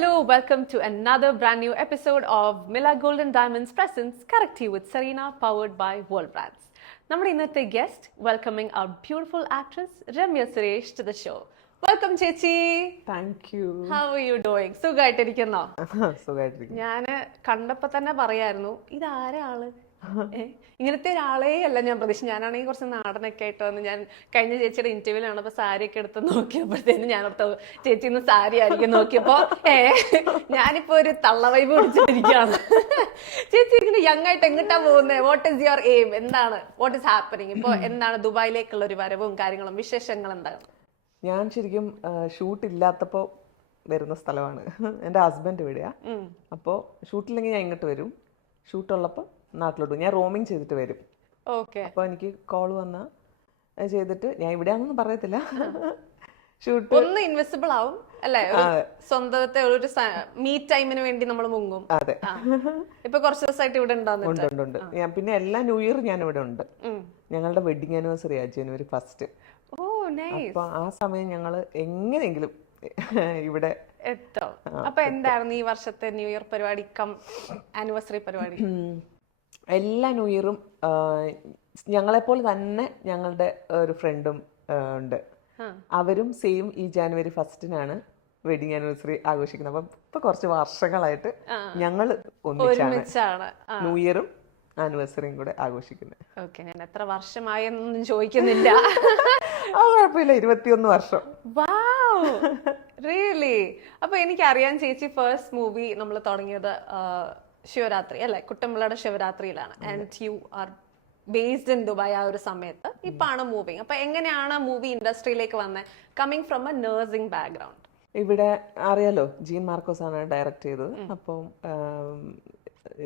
Hello, welcome to another brand new episode of Mila Golden Diamonds Presents Corrective with Serena, powered by World Brands. നമ്മുടെ ഇന്നത്തെ guest welcoming our beautiful actress Ramya Suresh to the show. Welcome ചേച്ചി. Thank you. How are you doing? സുഖമായിട്ടിരിക്കുന്നോ? സുഖമായിട്ടിരിക്കുന്നു. ഞാന് കണ്ടപ്പോ തന്നെ പറയായിരുന്നു ഇതാരാ ആള്, ഇങ്ങനത്തെ ഒരാളേ അല്ല ഞാൻ പ്രതീക്ഷ. ഞാനാണെങ്കിൽ കുറച്ച് നാടനൊക്കെ ആയിട്ട് വന്ന് ഞാൻ കഴിഞ്ഞ ചേച്ചിയുടെ ഇന്റർവ്യൂവിൽ ആണപ്പോ സാരി ഒക്കെ എടുത്ത് നോക്കിയപ്പോഴത്തേനും ഞാൻ ചേച്ചി ഇന്ന് സാരി ആയിരിക്കും നോക്കിയപ്പോ ഞാനിപ്പോ ഒരു തള്ളവൈബ് പിടിച്ചിട്ടിരിക്കുകയാണ്. ചേച്ചി ഇങ്ങനെ യങ് ആയിട്ട് എങ്ങോട്ടാ പോകുന്നത്? What is your aim? എന്താണ് വാട്ട് ഈസ് ഹാപ്പനിങ് ഇപ്പൊ? എന്താണ് ദുബായിലേക്കുള്ള ഒരു വരവും കാര്യങ്ങളും വിശേഷങ്ങൾ എന്താണ്? ഞാൻ ശരിക്കും ഷൂട്ട് ഇല്ലാത്തപ്പോ വരുന്ന സ്ഥലമാണ്. എൻ്റെ ഹസ്ബൻഡ് ഇവിടെയാ. അപ്പോൾ ഷൂട്ടില്ലെങ്കിൽ ഞാൻ ഇങ്ങോട്ട് വരും, ഷൂട്ടുള്ളപ്പോൾ നാട്ടിലോട്ട് ഞാൻ റോമിങ് ചെയ്തിട്ട് വരും. അപ്പോൾ എനിക്ക് കോൾ വന്നാൽ ചെയ്തിട്ട് ഞാൻ ഇവിടെയാണെന്നൊന്നും പറയത്തില്ല. ഷൂട്ട് ഒന്ന് ഇൻവിസിബിൾ ആവും അല്ലേ? സ്വന്തത്തെ ഒരു മീ ടൈമിന് വേണ്ടി നമ്മൾ മുങ്ങും. അതെ, ഇപ്പൊ കുറച്ച് ദിവസമായിട്ട് ഇവിടെ ഉണ്ട്. ഞാൻ പിന്നെ എല്ലാ ന്യൂ ഇയർ ഞാൻ ഇവിടെ ഉണ്ട്. ഞങ്ങളുടെ വെഡിങ് ആനിവേഴ്സറിയാ January 1st. അപ്പൊ ആ സമയം ഞങ്ങൾ എങ്ങനെയെങ്കിലും ഇവിടെ എത്തും. അപ്പൊ എന്തായിരുന്നു ഈ വർഷത്തെ ന്യൂ ഇയർ പരിപാടി കം ആനിവേഴ്സറി പരിപാടി? എല്ലാ ന്യൂ ഇയറും ഞങ്ങളെപ്പോലെ തന്നെ ഞങ്ങളുടെ ഒരു ഫ്രണ്ടും ഉണ്ട്. അവരും സെയിം ഈ January 1st വെഡിങ് ആനിവേഴ്സറി ആഘോഷിക്കുന്നത്. അപ്പം ഇപ്പൊ കുറച്ച് വർഷങ്ങളായിട്ട് ഞങ്ങൾ ഒന്നിച്ചാണ് ന്യൂ ഇയറും ആനിവേഴ്സറിയും കൂടെ ആഘോഷിക്കുന്നത്. ഓക്കെ, ഞാൻ എത്ര വർഷമായി എന്നൊന്നും ചോദിക്കുന്നില്ല. കുഴപ്പമില്ല, 21 വർഷം. Wow, really? അപ്പൊ എനിക്കറിയാൻ ചേച്ചി ഫസ്റ്റ് മൂവി നമ്മൾ തുടങ്ങിയത് ശിവരാത്രി അല്ലെ, കുട്ടമ്പിള്ളയുടെ ശിവരാത്രിയിലാണ്. And you are based in Dubai ആ ഒരു സമയത്ത്. ഇപ്പാണ് മൂവിങ്. അപ്പൊ എങ്ങനെയാണ് മൂവി ഇൻഡസ്ട്രിയിലേക്ക് വന്നത്? Coming from a nursing background. ഇവിടെ അറിയാലോ, ജീൻ മാർക്കോസ് ആണ് ഡയറക്റ്റ് ചെയ്തത്. അപ്പം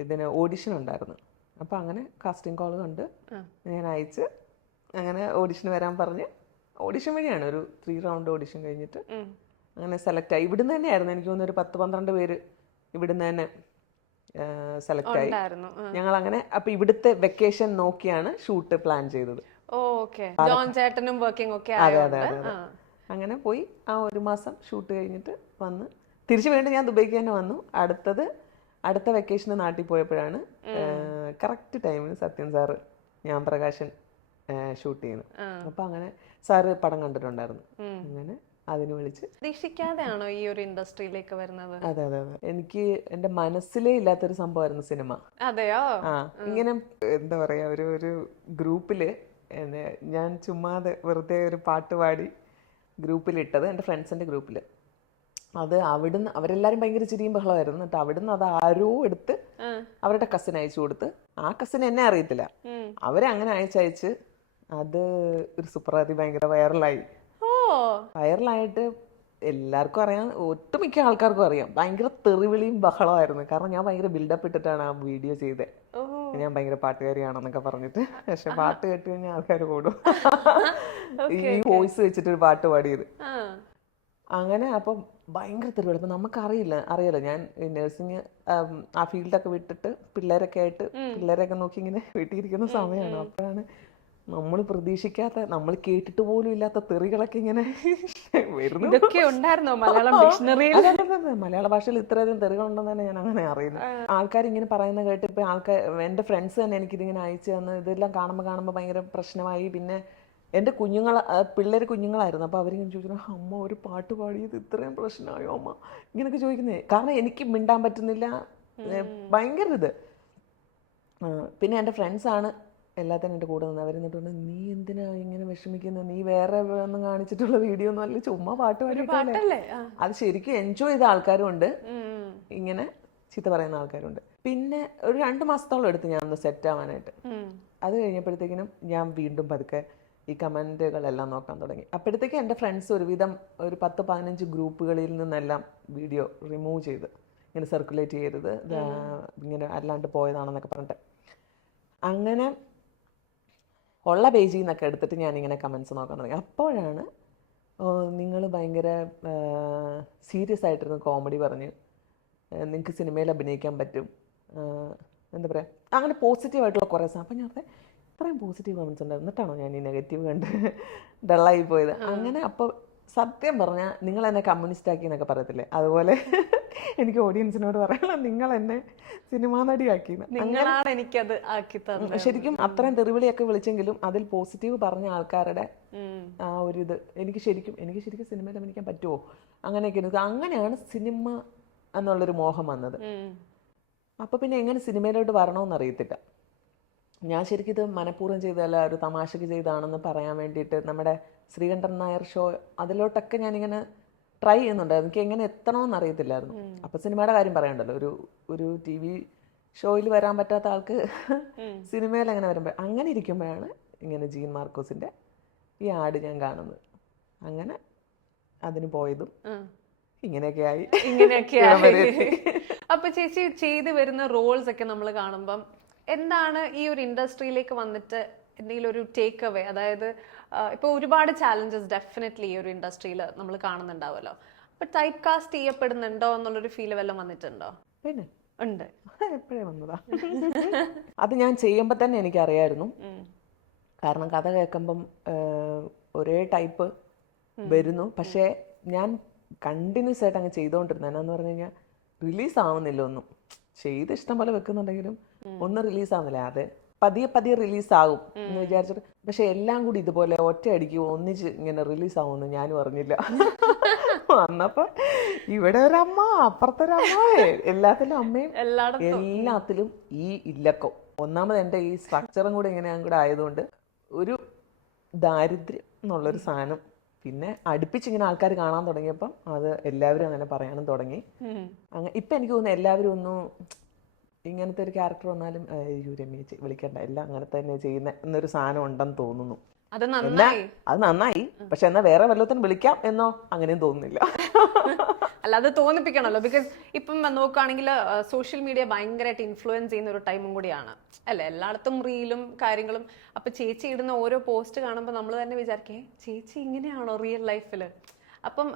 ഇതിന് ഓഡിഷൻ ഉണ്ടായിരുന്നു. അപ്പം അങ്ങനെ കാസ്റ്റിംഗ് കോൾ കണ്ട് ഞാൻ അയച്ച് അങ്ങനെ ഓഡിഷന് വരാൻ പറഞ്ഞ് ഓഡിഷൻ വഴിയാണ് ഒരു 3 റൗണ്ട് ഓഡിഷൻ കഴിഞ്ഞിട്ട് അങ്ങനെ സെലക്ട് ആയി. ഇവിടുന്ന് തന്നെയായിരുന്നു. എനിക്ക് തോന്നുന്നു ഒരു 10-12 പേര് ഇവിടുന്ന് തന്നെ സെലക്ട് ആയി. ഞങ്ങൾ അങ്ങനെ അപ്പൊ ഇവിടുത്തെ വെക്കേഷൻ നോക്കിയാണ് ഷൂട്ട് പ്ലാൻ ചെയ്തത്. അതെ അതെ അതെ. അങ്ങനെ പോയി ആ 1 മാസം ഷൂട്ട് കഴിഞ്ഞിട്ട് വന്ന് തിരിച്ചു വീണ്ടും ഞാൻ ദുബൈക്ക് തന്നെ വന്നു. അടുത്ത വെക്കേഷന് നാട്ടിൽ പോയപ്പോഴാണ് കറക്റ്റ് ടൈമിന് സത്യൻ സാറ് ഞാൻ പ്രകാശൻ ഷൂട്ട് ചെയ്യുന്നത്. അപ്പൊ അങ്ങനെ സാറ് പടം കണ്ടിട്ടുണ്ടായിരുന്നു. അങ്ങനെ അതിന് വിളിച്ച്. പ്രതീക്ഷിക്കാതെയാണോ ഈ ഒരു ഇൻഡസ്ട്രിയിലേക്ക് വരുന്നത്? അതെ അതെ അതെ. എനിക്ക് എന്റെ മനസ്സിലേ ഇല്ലാത്തൊരു സംഭവമായിരുന്നു സിനിമ. അതെയോ? ഇങ്ങനെ എന്താ പറയാ, ഒരു ഗ്രൂപ്പില് ഞാൻ ചുമ്മാതെ വെറുതെ ഒരു പാട്ട് പാടി ഗ്രൂപ്പിലിട്ടത്, എൻ്റെ ഫ്രണ്ട്സിന്റെ ഗ്രൂപ്പില്. അത് അവിടുന്ന് അവരെല്ലാരും ഭയങ്കര ചിരിയും ബഹളമായിരുന്നു. എന്നിട്ട് അവിടുന്ന് അത് ആരോ എടുത്ത് അവരുടെ കസിൻ അയച്ചു കൊടുത്ത്, ആ കസിൻ എന്നെ അറിയത്തില്ല, അവരെ അങ്ങനെ അയച്ചയച്ച് അത് ഒരു സുപ്രഭാതി ഭയങ്കര വൈറലായിട്ട് എല്ലാവർക്കും അറിയാം, ഒട്ടുമിക്ക ആൾക്കാർക്കും അറിയാം. ഭയങ്കര തെറിവിളിയും ബഹളമായിരുന്നു. കാരണം ഞാൻ ഭയങ്കര ബിൽഡപ്പ് ഇട്ടിട്ടാണ് ആ വീഡിയോ ചെയ്തത്. ഞാൻ ഭയങ്കര പാട്ടുകാരിയാണെന്നൊക്കെ പറഞ്ഞിട്ട്. പക്ഷെ പാട്ട് കേട്ട് കഴിഞ്ഞാൽ ആൾക്കാർ കൂടും. ഈ വോയിസ് വെച്ചിട്ടൊരു പാട്ട് പാടിയത് അങ്ങനെ. അപ്പം ഭയങ്കര തെറിവിളി. അപ്പം അറിയാലോ ഞാൻ നഴ്സിംഗ് ആ ഫീൽഡൊക്കെ വിട്ടിട്ട് പിള്ളേരൊക്കെ നോക്കി ഇങ്ങനെ വീട്ടിയിരിക്കുന്ന സമയമാണ്. അപ്പോഴാണ് നമ്മൾ പ്രതീക്ഷിക്കാത്ത, നമ്മൾ കേട്ടിട്ട് പോലും ഇല്ലാത്ത തെറികളൊക്കെ ഇങ്ങനെ വരുന്നു. മലയാള ഭാഷയിൽ ഇത്രയധികം തെറികളുണ്ടെന്ന് തന്നെ ഞാൻ അങ്ങനെ അറിയുന്നു. ആൾക്കാർ ഇങ്ങനെ പറയുന്ന കേട്ട് ഇപ്പൊ എന്റെ ഫ്രണ്ട്സ് തന്നെ എനിക്കിതിങ്ങനെ അയച്ചു തന്നു. ഇതെല്ലാം കാണുമ്പോൾ ഭയങ്കര പ്രശ്നമായി. പിന്നെ എൻ്റെ പിള്ളേർ കുഞ്ഞുങ്ങളായിരുന്നു. അപ്പോൾ അവരിങ്ങനെ ചോദിച്ചു, അമ്മ ഒരു പാട്ട് പാടിയത് ഇത്രയും പ്രശ്നമായോ അമ്മ, ഇങ്ങനെയൊക്കെ ചോദിക്കുന്നത്. കാരണം എനിക്ക് മിണ്ടാൻ പറ്റുന്നില്ല, ഭയങ്കര ഇത്. പിന്നെ എൻ്റെ ഫ്രണ്ട്സാണ് എല്ലാത്തിനും എൻ്റെ കൂടെ നിന്ന്. അവരെന്നിട്ടുണ്ട്, നീ എന്തിനാ ഇങ്ങനെ വിഷമിക്കുന്നത്, നീ വേറെ ഒന്നും കാണിച്ചിട്ടുള്ള വീഡിയോ ഒന്നും അല്ല, ചുമ്മാ പാട്ട് പാടിയിട്ടല്ലേ. അത് ശരിക്കും എൻജോയ് ചെയ്ത ആൾക്കാരും ഉണ്ട്, ഇങ്ങനെ ചീത്ത പറയുന്ന ആൾക്കാരുണ്ട്. പിന്നെ ഒരു 2 മാസത്തോളം എടുത്ത് ഞാൻ ഒന്ന് സെറ്റ് ആവാനായിട്ട്. അത് കഴിഞ്ഞപ്പോഴത്തേക്കിനും ഞാൻ വീണ്ടും പതുക്കെ ഈ കമൻറ്റുകളെല്ലാം നോക്കാൻ തുടങ്ങി. അപ്പോഴത്തേക്ക് എൻ്റെ ഫ്രണ്ട്സ് ഒരുവിധം ഒരു 10-15 ഗ്രൂപ്പുകളിൽ നിന്നെല്ലാം വീഡിയോ റിമൂവ് ചെയ്ത് ഇങ്ങനെ സർക്കുലേറ്റ് ചെയ്തത് ഇങ്ങനെ അല്ലാണ്ട് പോയതാണെന്നൊക്കെ പറഞ്ഞിട്ട്, അങ്ങനെ ഉള്ള പേജിൽ നിന്നൊക്കെ എടുത്തിട്ട് ഞാനിങ്ങനെ കമൻസ് നോക്കാൻ തുടങ്ങി. അപ്പോഴാണ് നിങ്ങൾ ഭയങ്കര സീരിയസ് ആയിട്ടിരുന്ന് കോമഡി പറഞ്ഞ് നിങ്ങൾക്ക് സിനിമയിൽ അഭിനയിക്കാൻ പറ്റും, എന്താ പറയുക, അങ്ങനെ പോസിറ്റീവായിട്ടുള്ള കുറേ സാധനം. അപ്പം ഞാൻ ഇത്രയും പോസിറ്റീവ് കമൻസ് ഉണ്ടായിരുന്നു, എന്നിട്ടാണോ ഞാൻ ഈ നെഗറ്റീവ് കണ്ട് ഡള്ളായി പോയത്. അങ്ങനെ അപ്പോൾ സത്യം പറഞ്ഞാൽ നിങ്ങൾ എന്നെ കമ്മ്യൂണിസ്റ്റ് ആക്കി എന്നൊക്കെ പറയത്തില്ലേ, അതുപോലെ എനിക്ക് ഓഡിയൻസിനോട് പറയണം, നിങ്ങൾ എന്നെ സിനിമാ നടിയാക്കിയെന്ന്. നിങ്ങളാണ് എനിക്കത് ആക്കി തന്നത്. ശരിക്കും അത്രയും തെറിവിളിയൊക്കെ വിളിച്ചെങ്കിലും അതിൽ പോസിറ്റീവ് പറഞ്ഞ ആൾക്കാരുടെ ആ ഒരു ഇത് എനിക്ക് ശരിക്കും സിനിമയിൽ അഭിനയിക്കാൻ പറ്റുമോ അങ്ങനെയൊക്കെ. അങ്ങനെയാണ് സിനിമ എന്നുള്ളൊരു മോഹം വന്നത്. അപ്പോൾ പിന്നെ എങ്ങനെ സിനിമയിലോട്ട് വരണമെന്ന് അറിയത്തില്ല. ഞാൻ ശരിക്കും ഇത് മനഃപൂർവ്വം ചെയ്തതല്ല, ഒരു തമാശക്ക് ചെയ്താണെന്ന് പറയാൻ വേണ്ടിയിട്ട് നമ്മുടെ ശ്രീകണ്ഠൻ നായർ ഷോ അതിലോട്ടൊക്കെ ഞാനിങ്ങനെ ട്രൈ ചെയ്യുന്നുണ്ട്. എനിക്ക് എങ്ങനെ എത്തണമെന്ന് അറിയത്തില്ലായിരുന്നു. അപ്പം സിനിമയുടെ കാര്യം പറയണ്ടല്ലോ, ഒരു ടി വി ഷോയിൽ വരാൻ പറ്റാത്ത ആൾക്ക് സിനിമയിൽ എങ്ങനെ വരുമ്പോൾ, അങ്ങനെ ഇരിക്കുമ്പോഴാണ് ഇങ്ങനെ ജീൻ മാർക്കോസിൻ്റെ ഈ ആഡ് ഞാൻ കാണുന്നത്. അങ്ങനെ അതിന് പോയതും ഇങ്ങനെയൊക്കെ ആയി. അപ്പൊ ചേച്ചി ചെയ്ത് വരുന്ന റോൾസ് ഒക്കെ നമ്മൾ കാണുമ്പം എന്താണ് ഈ ഒരു ഇൻഡസ്ട്രിയിലേക്ക് വന്നിട്ട് എന്തെങ്കിലും ഒരു ടേക്ക് അവേ? അതായത് ഇപ്പൊ ഒരുപാട് ചാലഞ്ചസ് ഡെഫിനറ്റ്ലി ഈ ഒരു ഇൻഡസ്ട്രിയിൽ നമ്മൾ കാണുന്നുണ്ടാവുമല്ലോ. അപ്പൊ ടൈപ്പ് കാസ്റ്റ് ചെയ്യപ്പെടുന്നുണ്ടോ എന്നുള്ളൊരു ഫീല് വല്ലതും വന്നിട്ടുണ്ടോ? പിന്നെ ഉണ്ട്, എപ്പോഴേ വന്നതാ. അത് ഞാൻ ചെയ്യുമ്പോൾ തന്നെ എനിക്കറിയായിരുന്നു. കാരണം കഥ കേൾക്കുമ്പം ഒരേ ടൈപ്പ് വരുന്നു. പക്ഷേ ഞാൻ കണ്ടിന്യൂസ് ആയിട്ട് അങ്ങ് ചെയ്തുകൊണ്ടിരുന്നത് എന്നാന്ന് പറഞ്ഞു കഴിഞ്ഞാൽ റിലീസ് ആവുന്നില്ല ഒന്നും. ചെയ്ത് ഇഷ്ടം പോലെ വെക്കുന്നുണ്ടെങ്കിലും ഒന്നും റിലീസ് ആവുന്നില്ല. അതെ പതിയെ റിലീസാകും എന്ന് വിചാരിച്ചിട്ട്, പക്ഷെ എല്ലാം കൂടി ഇതുപോലെ ഒറ്റയടിക്ക് ഒന്നിച്ച് ഇങ്ങനെ റിലീസ് ആവുമെന്ന് ഞാനും അറിഞ്ഞില്ല. വന്നപ്പോ ഇവിടെ ഒരമ്മ, അപ്പുറത്തൊരമ്മ, എല്ലാത്തിലും അമ്മയും എല്ലാത്തിലും ഈ ഇല്ലക്കോ. ഒന്നാമത് എൻ്റെ ഈ സ്ട്രക്ചറും കൂടെ ഇങ്ങനെ കൂടെ ആയതുകൊണ്ട് ഒരു ദാരിദ്ര്യം എന്നുള്ളൊരു സാധനം. പിന്നെ അടുപ്പിച്ചിങ്ങനെ ആൾക്കാർ കാണാൻ തുടങ്ങിയപ്പം അത് എല്ലാവരും അങ്ങനെ പറയാനും തുടങ്ങി. അങ്ങനെ ഇപ്പം എനിക്ക് തോന്നുന്നു എല്ലാവരും ഒന്നും ഇങ്ങനത്തെ ഒരു ക്യാരക്ടർ വന്നാലും രമ്യ വിളിക്കണ്ട, എല്ലാം അങ്ങനത്തെ തന്നെ ചെയ്യുന്ന എന്നൊരു സാധനം ഉണ്ടെന്ന് തോന്നുന്നു. അത് നന്നായി. പക്ഷെ എന്നാ വേറെ വല്ലതും വിളിക്കാം എന്നോ അങ്ങനെയും തോന്നുന്നില്ല. അല്ല, അത് തോന്നിപ്പിക്കണല്ലോ. ബിക്കോസ് ഇപ്പം നോക്കുകയാണെങ്കിൽ സോഷ്യൽ മീഡിയ ഭയങ്കരമായിട്ട് ഇൻഫ്ലുവൻസ് ചെയ്യുന്ന ഒരു ടൈമും കൂടിയാണ് അല്ലേ? എല്ലായിടത്തും റീലും കാര്യങ്ങളും. അപ്പൊ ചേച്ചി ഇടുന്ന ഓരോ പോസ്റ്റ് കാണുമ്പോൾ നമ്മൾ തന്നെ വിചാരിക്കേ, ചേച്ചി ഇങ്ങനെയാണോ റിയൽ ലൈഫിൽ? അപ്പം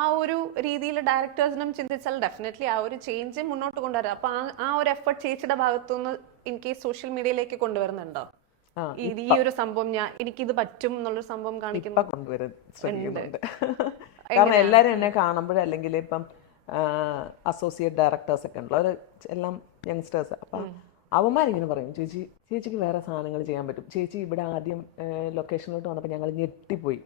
ആ ഒരു രീതിയിൽ ഡയറക്ടേഴ്സിനും ചിന്തിച്ചാൽ ഡെഫിനറ്റ്ലി ആ ഒരു ചേഞ്ച് മുന്നോട്ട് കൊണ്ടുവരാം. അപ്പൊ ആ ഒരു എഫർട്ട് ചേച്ചിയുടെ ഭാഗത്തുനിന്ന് ഇൻ കേസ് സോഷ്യൽ മീഡിയയിലേക്ക് കൊണ്ടുവരുന്നുണ്ടോ? ഈ ഒരു സംഭവം എനിക്കിത് പറ്റും എന്നുള്ളൊരു സംഭവം കാണിക്കുന്നു, കൊണ്ടുവരാൻ ശ്രമിക്കുന്നുണ്ട്. കാരണം എല്ലാവരും എന്നെ കാണുമ്പോഴും അല്ലെങ്കിൽ ഇപ്പം അസോസിയേറ്റ് ഡയറക്ടേഴ്സ് ഒക്കെ ഉണ്ടല്ലോ, അവർ എല്ലാം യങ്സ്റ്റേഴ്സ്. അപ്പം അവന്മാരിങ്ങനെ പറയും, ചേച്ചിക്ക് വേറെ സാധനങ്ങൾ ചെയ്യാൻ പറ്റും. ചേച്ചി ഇവിടെ ആദ്യം ലൊക്കേഷനിലോട്ട് വന്നപ്പോൾ ഞങ്ങൾ ഞെട്ടിപ്പോയി,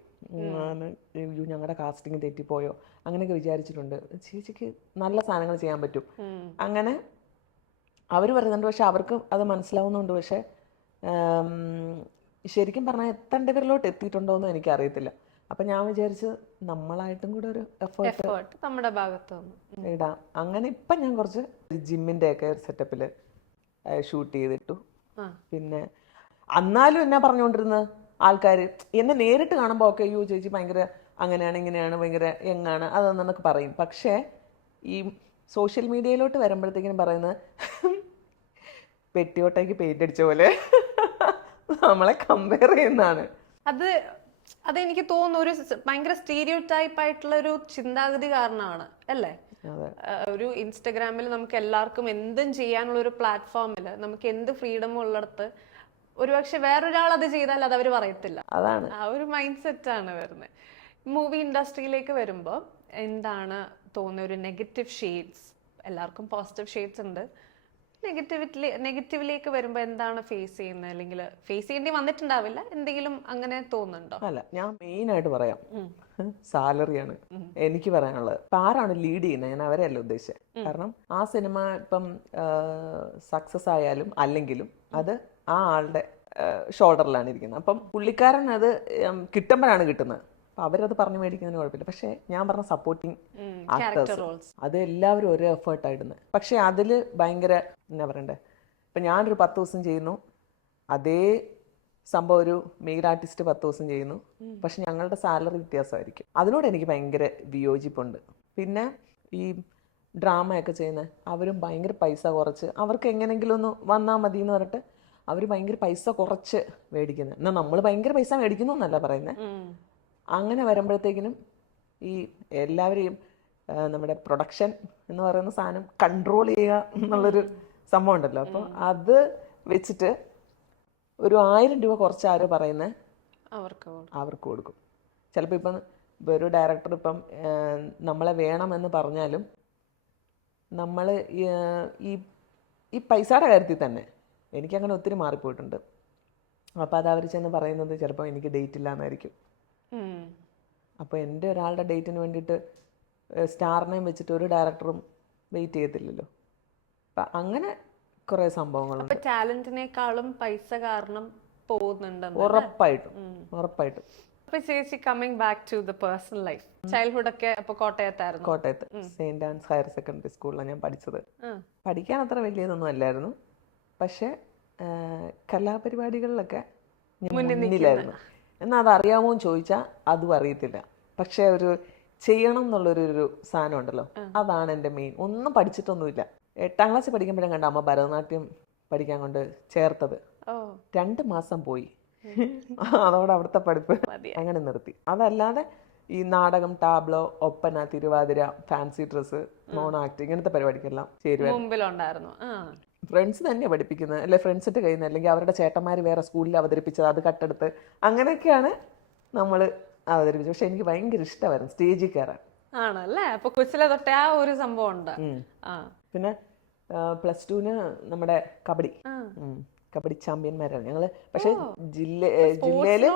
ഞങ്ങളുടെ കാസ്റ്റിംഗ് തെറ്റിപ്പോയോ അങ്ങനെയൊക്കെ വിചാരിച്ചിട്ടുണ്ട്. ചേച്ചിക്ക് നല്ല സാധനങ്ങൾ ചെയ്യാൻ പറ്റും അങ്ങനെ അവർ പറയുന്നുണ്ട്. പക്ഷെ അവർക്ക് അത് മനസ്സിലാവുന്നുണ്ട്. പക്ഷെ ശരിക്കും പറഞ്ഞാൽ എത്തേണ്ടവരിലോട്ട് എത്തിയിട്ടുണ്ടോ എന്ന് എനിക്കറിയത്തില്ല. അപ്പം ഞാൻ വിചാരിച്ച് നമ്മളായിട്ടും കൂടെ ഒരു എഫേർട്ട് നമ്മുടെ ഭാഗത്തുനിന്ന് ഇടാം. അങ്ങനെ ഇപ്പം ഞാൻ കുറച്ച് ജിമ്മിൻ്റെ ഒക്കെ സെറ്റപ്പിൽ ഷൂട്ട് ചെയ്തിട്ടു. പിന്നെ എന്നാലും എന്നാ പറഞ്ഞുകൊണ്ടിരുന്നത് ആൾക്കാർ എന്നെ നേരിട്ട് കാണുമ്പോൾ ഒക്കെ അയ്യോ ചേച്ചി ഭയങ്കര അങ്ങനെയാണ് ഇങ്ങനെയാണ് ഭയങ്കര യങ്ങാണ് അതെന്നൊക്കെ പറയും. പക്ഷേ ഈ സോഷ്യൽ മീഡിയയിലോട്ട് വരുമ്പോഴത്തേക്കിനും പറയുന്നത് പെട്ടിയോട്ടേക്ക് പെയിന്റ് അടിച്ച പോലെ നമ്മളെ കമ്പയർ ചെയ്യുന്നതാണ്. അതെനിക്ക് തോന്നുന്നു ഒരു ഭയങ്കര സ്റ്റീരിയോ ടൈപ്പ് ആയിട്ടുള്ള ഒരു ചിന്താഗതി കാരണമാണ് അല്ലേ? ഒരു ഇൻസ്റ്റഗ്രാമിൽ നമുക്ക് എല്ലാവർക്കും എന്തും ചെയ്യാനുള്ള ഒരു പ്ലാറ്റ്ഫോമിൽ നമുക്ക് എന്ത് ഫ്രീഡമും ഉള്ളിടത്ത് ഒരുപക്ഷെ വേറൊരാൾ അത് ചെയ്താൽ അത് അവർ പറയത്തില്ല. അതാണ് ആ ഒരു മൈൻഡ് സെറ്റ് ആണ് വരുന്നത്. മൂവി ഇൻഡസ്ട്രിയിലേക്ക് വരുമ്പോൾ എന്താണ് തോന്നുന്നത്? ഒരു നെഗറ്റീവ് ഷെയ്ഡ്സ്, എല്ലാവർക്കും പോസിറ്റീവ് ഷെയ്ഡ്സ് ഉണ്ട്. നെഗറ്റീവിലേക്ക് വരുമ്പോൾ എന്താണ് ഫേസ് ചെയ്യുന്നത്? അല്ലെങ്കിൽ ഫേസ് ചെയ്യേണ്ടി വന്നിട്ടുണ്ടാവില്ല, എന്തെങ്കിലും അങ്ങനെ തോന്നുന്നുണ്ടോ? അല്ല, ഞാൻ മെയിൻ ആയിട്ട് പറയാം, സാലറിയാണ് എനിക്ക് പറയാനുള്ളത്. ഇപ്പം ആരാണ് ലീഡ് ചെയ്യുന്നത്, ഞാൻ അവരെയല്ല ഉദ്ദേശിച്ചത്. കാരണം ആ സിനിമ ഇപ്പം സക്സസ് ആയാലും അല്ലെങ്കിലും അത് ആ ആളുടെ ഷോൾഡറിലാണ് ഇരിക്കുന്നത്. അപ്പം പുള്ളിക്കാരൻ അത് കിട്ടുമ്പോഴാണ് കിട്ടുന്നത്. അപ്പം അവരത് പറഞ്ഞു മേടിക്കുന്നതിന് കുഴപ്പമില്ല. പക്ഷേ ഞാൻ പറഞ്ഞ സപ്പോർട്ടിങ് ആക്ടേഴ്സ് അത് എല്ലാവരും ഒരേ എഫേർട്ടായിടുന്നത്. പക്ഷെ അതിൽ ഭയങ്കര എന്നാ പറയണ്ടേ, ഇപ്പം ഞാനൊരു 10 ദിവസം ചെയ്യുന്നു, അതേ സംഭവം ഒരു മെയിൽ ആർട്ടിസ്റ്റ് 10 ദിവസം ചെയ്യുന്നു, പക്ഷെ ഞങ്ങളുടെ സാലറി വ്യത്യാസമായിരിക്കും. അതിനോട് എനിക്ക് ഭയങ്കര വിയോജിപ്പുണ്ട്. പിന്നെ ഈ ഡ്രാമയൊക്കെ ചെയ്യുന്ന അവരും ഭയങ്കര പൈസ കുറച്ച് അവർക്ക് എങ്ങനെയെങ്കിലും ഒന്ന് വന്നാൽ മതി എന്ന് പറഞ്ഞിട്ട് അവർ ഭയങ്കര പൈസ കുറച്ച് മേടിക്കുന്നത്. എന്നാൽ നമ്മൾ ഭയങ്കര പൈസ മേടിക്കുന്നു എന്നല്ല പറയുന്നത്. അങ്ങനെ വരുമ്പോഴത്തേക്കിനും ഈ എല്ലാവരെയും നമ്മുടെ പ്രൊഡക്ഷൻ എന്ന് പറയുന്ന സാധനം കൺട്രോൾ ചെയ്യുക എന്നുള്ളൊരു സംഭവം ഉണ്ടല്ലോ. അപ്പോൾ അത് വെച്ചിട്ട് ഒരു 1000 രൂപ കുറച്ച് ആര് പറയുന്നത് അവർക്ക് കൊടുക്കും. ചിലപ്പോൾ ഇപ്പം ഒരു ഡയറക്ടർ ഇപ്പം നമ്മളെ വേണമെന്ന് പറഞ്ഞാലും നമ്മൾ ഈ ഈ പൈസയുടെ കാര്യത്തിൽ തന്നെ എനിക്കങ്ങനെ ഒത്തിരി മാറിപ്പോയിട്ടുണ്ട്. അപ്പോൾ അത് അവർ ചെന്ന് പറയുന്നത് ചിലപ്പോൾ എനിക്ക് ഡേറ്റ് ഇല്ല എന്നായിരിക്കും. അപ്പോൾ എൻ്റെ ഒരാളുടെ ഡേറ്റിന് വേണ്ടിയിട്ട് സ്റ്റാറിനെയും വെച്ചിട്ട് ഒരു ഡയറക്ടറും വെയിറ്റ് ചെയ്യത്തില്ലല്ലോ. അപ്പം അങ്ങനെ കുറേ സംഭവങ്ങളുണ്ട്. അപ്പൊ ടാലന്റിനേക്കാളും പൈസ കാരണം പോകുന്നുണ്ട്. ഉറപ്പായിട്ടും. അപ്പൊ ചേച്ചി coming back to the personal life, childhood ഒക്കെ അപ്പൊ കോട്ടയത്തായിരുന്നു? കോട്ടയത്ത് സെയിന്റ് ആൻസ് ഹയർ സെക്കൻഡറി സ്കൂളിലാണ് ഞാൻ പഠിച്ചത്. പഠിക്കാൻ അത്ര വലിയതൊന്നും അല്ലായിരുന്നു, പക്ഷെ കലാപരിപാടികളിലൊക്കെ ഞാൻ മുന്നിലായിരുന്നു. എന്നാൽ അത് അറിയാമോ എന്ന് ചോദിച്ചാൽ അതും അറിയത്തില്ല. പക്ഷെ ഒരു ചെയ്യണം എന്നുള്ളൊരു സാധനം ഉണ്ടല്ലോ, അതാണ് എൻ്റെ മെയിൻ. ഒന്നും പഠിച്ചിട്ടൊന്നുമില്ല. 8ാം ക്ലാസ്സിൽ പഠിക്കുമ്പോഴും കണ്ട അമ്മ ഭരതനാട്യം പഠിക്കാൻ കൊണ്ട് ചേർത്തത്. 2 മാസം പോയി, അതോടെ അവിടുത്തെ പഠിപ്പ് അങ്ങനെ നിർത്തി. അതല്ലാതെ ഈ നാടകം, tableau, Oppana, Thiruvathira, fancy dress, mono act, ഇങ്ങനത്തെ പരിപാടിക്കെല്ലാം മുമ്പിലുണ്ടായിരുന്നു. ഫ്രണ്ട്സ് തന്നെ പഠിപ്പിക്കുന്നത്, അല്ലെ ഫ്രണ്ട്സിന്റെ കയ്യിൽ നിന്ന്, അല്ലെങ്കിൽ അവരുടെ ചേട്ടന്മാർ വേറെ സ്കൂളിൽ അവതരിപ്പിച്ചത് അത് കട്ടെടുത്ത് അങ്ങനെയൊക്കെയാണ് നമ്മൾ അവതരിപ്പിച്ചത്. പക്ഷെ എനിക്ക് ഭയങ്കര ഇഷ്ടമായിരുന്നു സ്റ്റേജിൽ കയറാൻ. ആണല്ലേ? അപ്പൊ കൊച്ചിലെ തൊട്ടേ ആ ഒരു സംഭവം ഉണ്ട്. പിന്നെ +2 നമ്മുടെ കബഡി ചാമ്പ്യന്മാരാണ് ഞങ്ങള്. പക്ഷെ ജില്ലയില്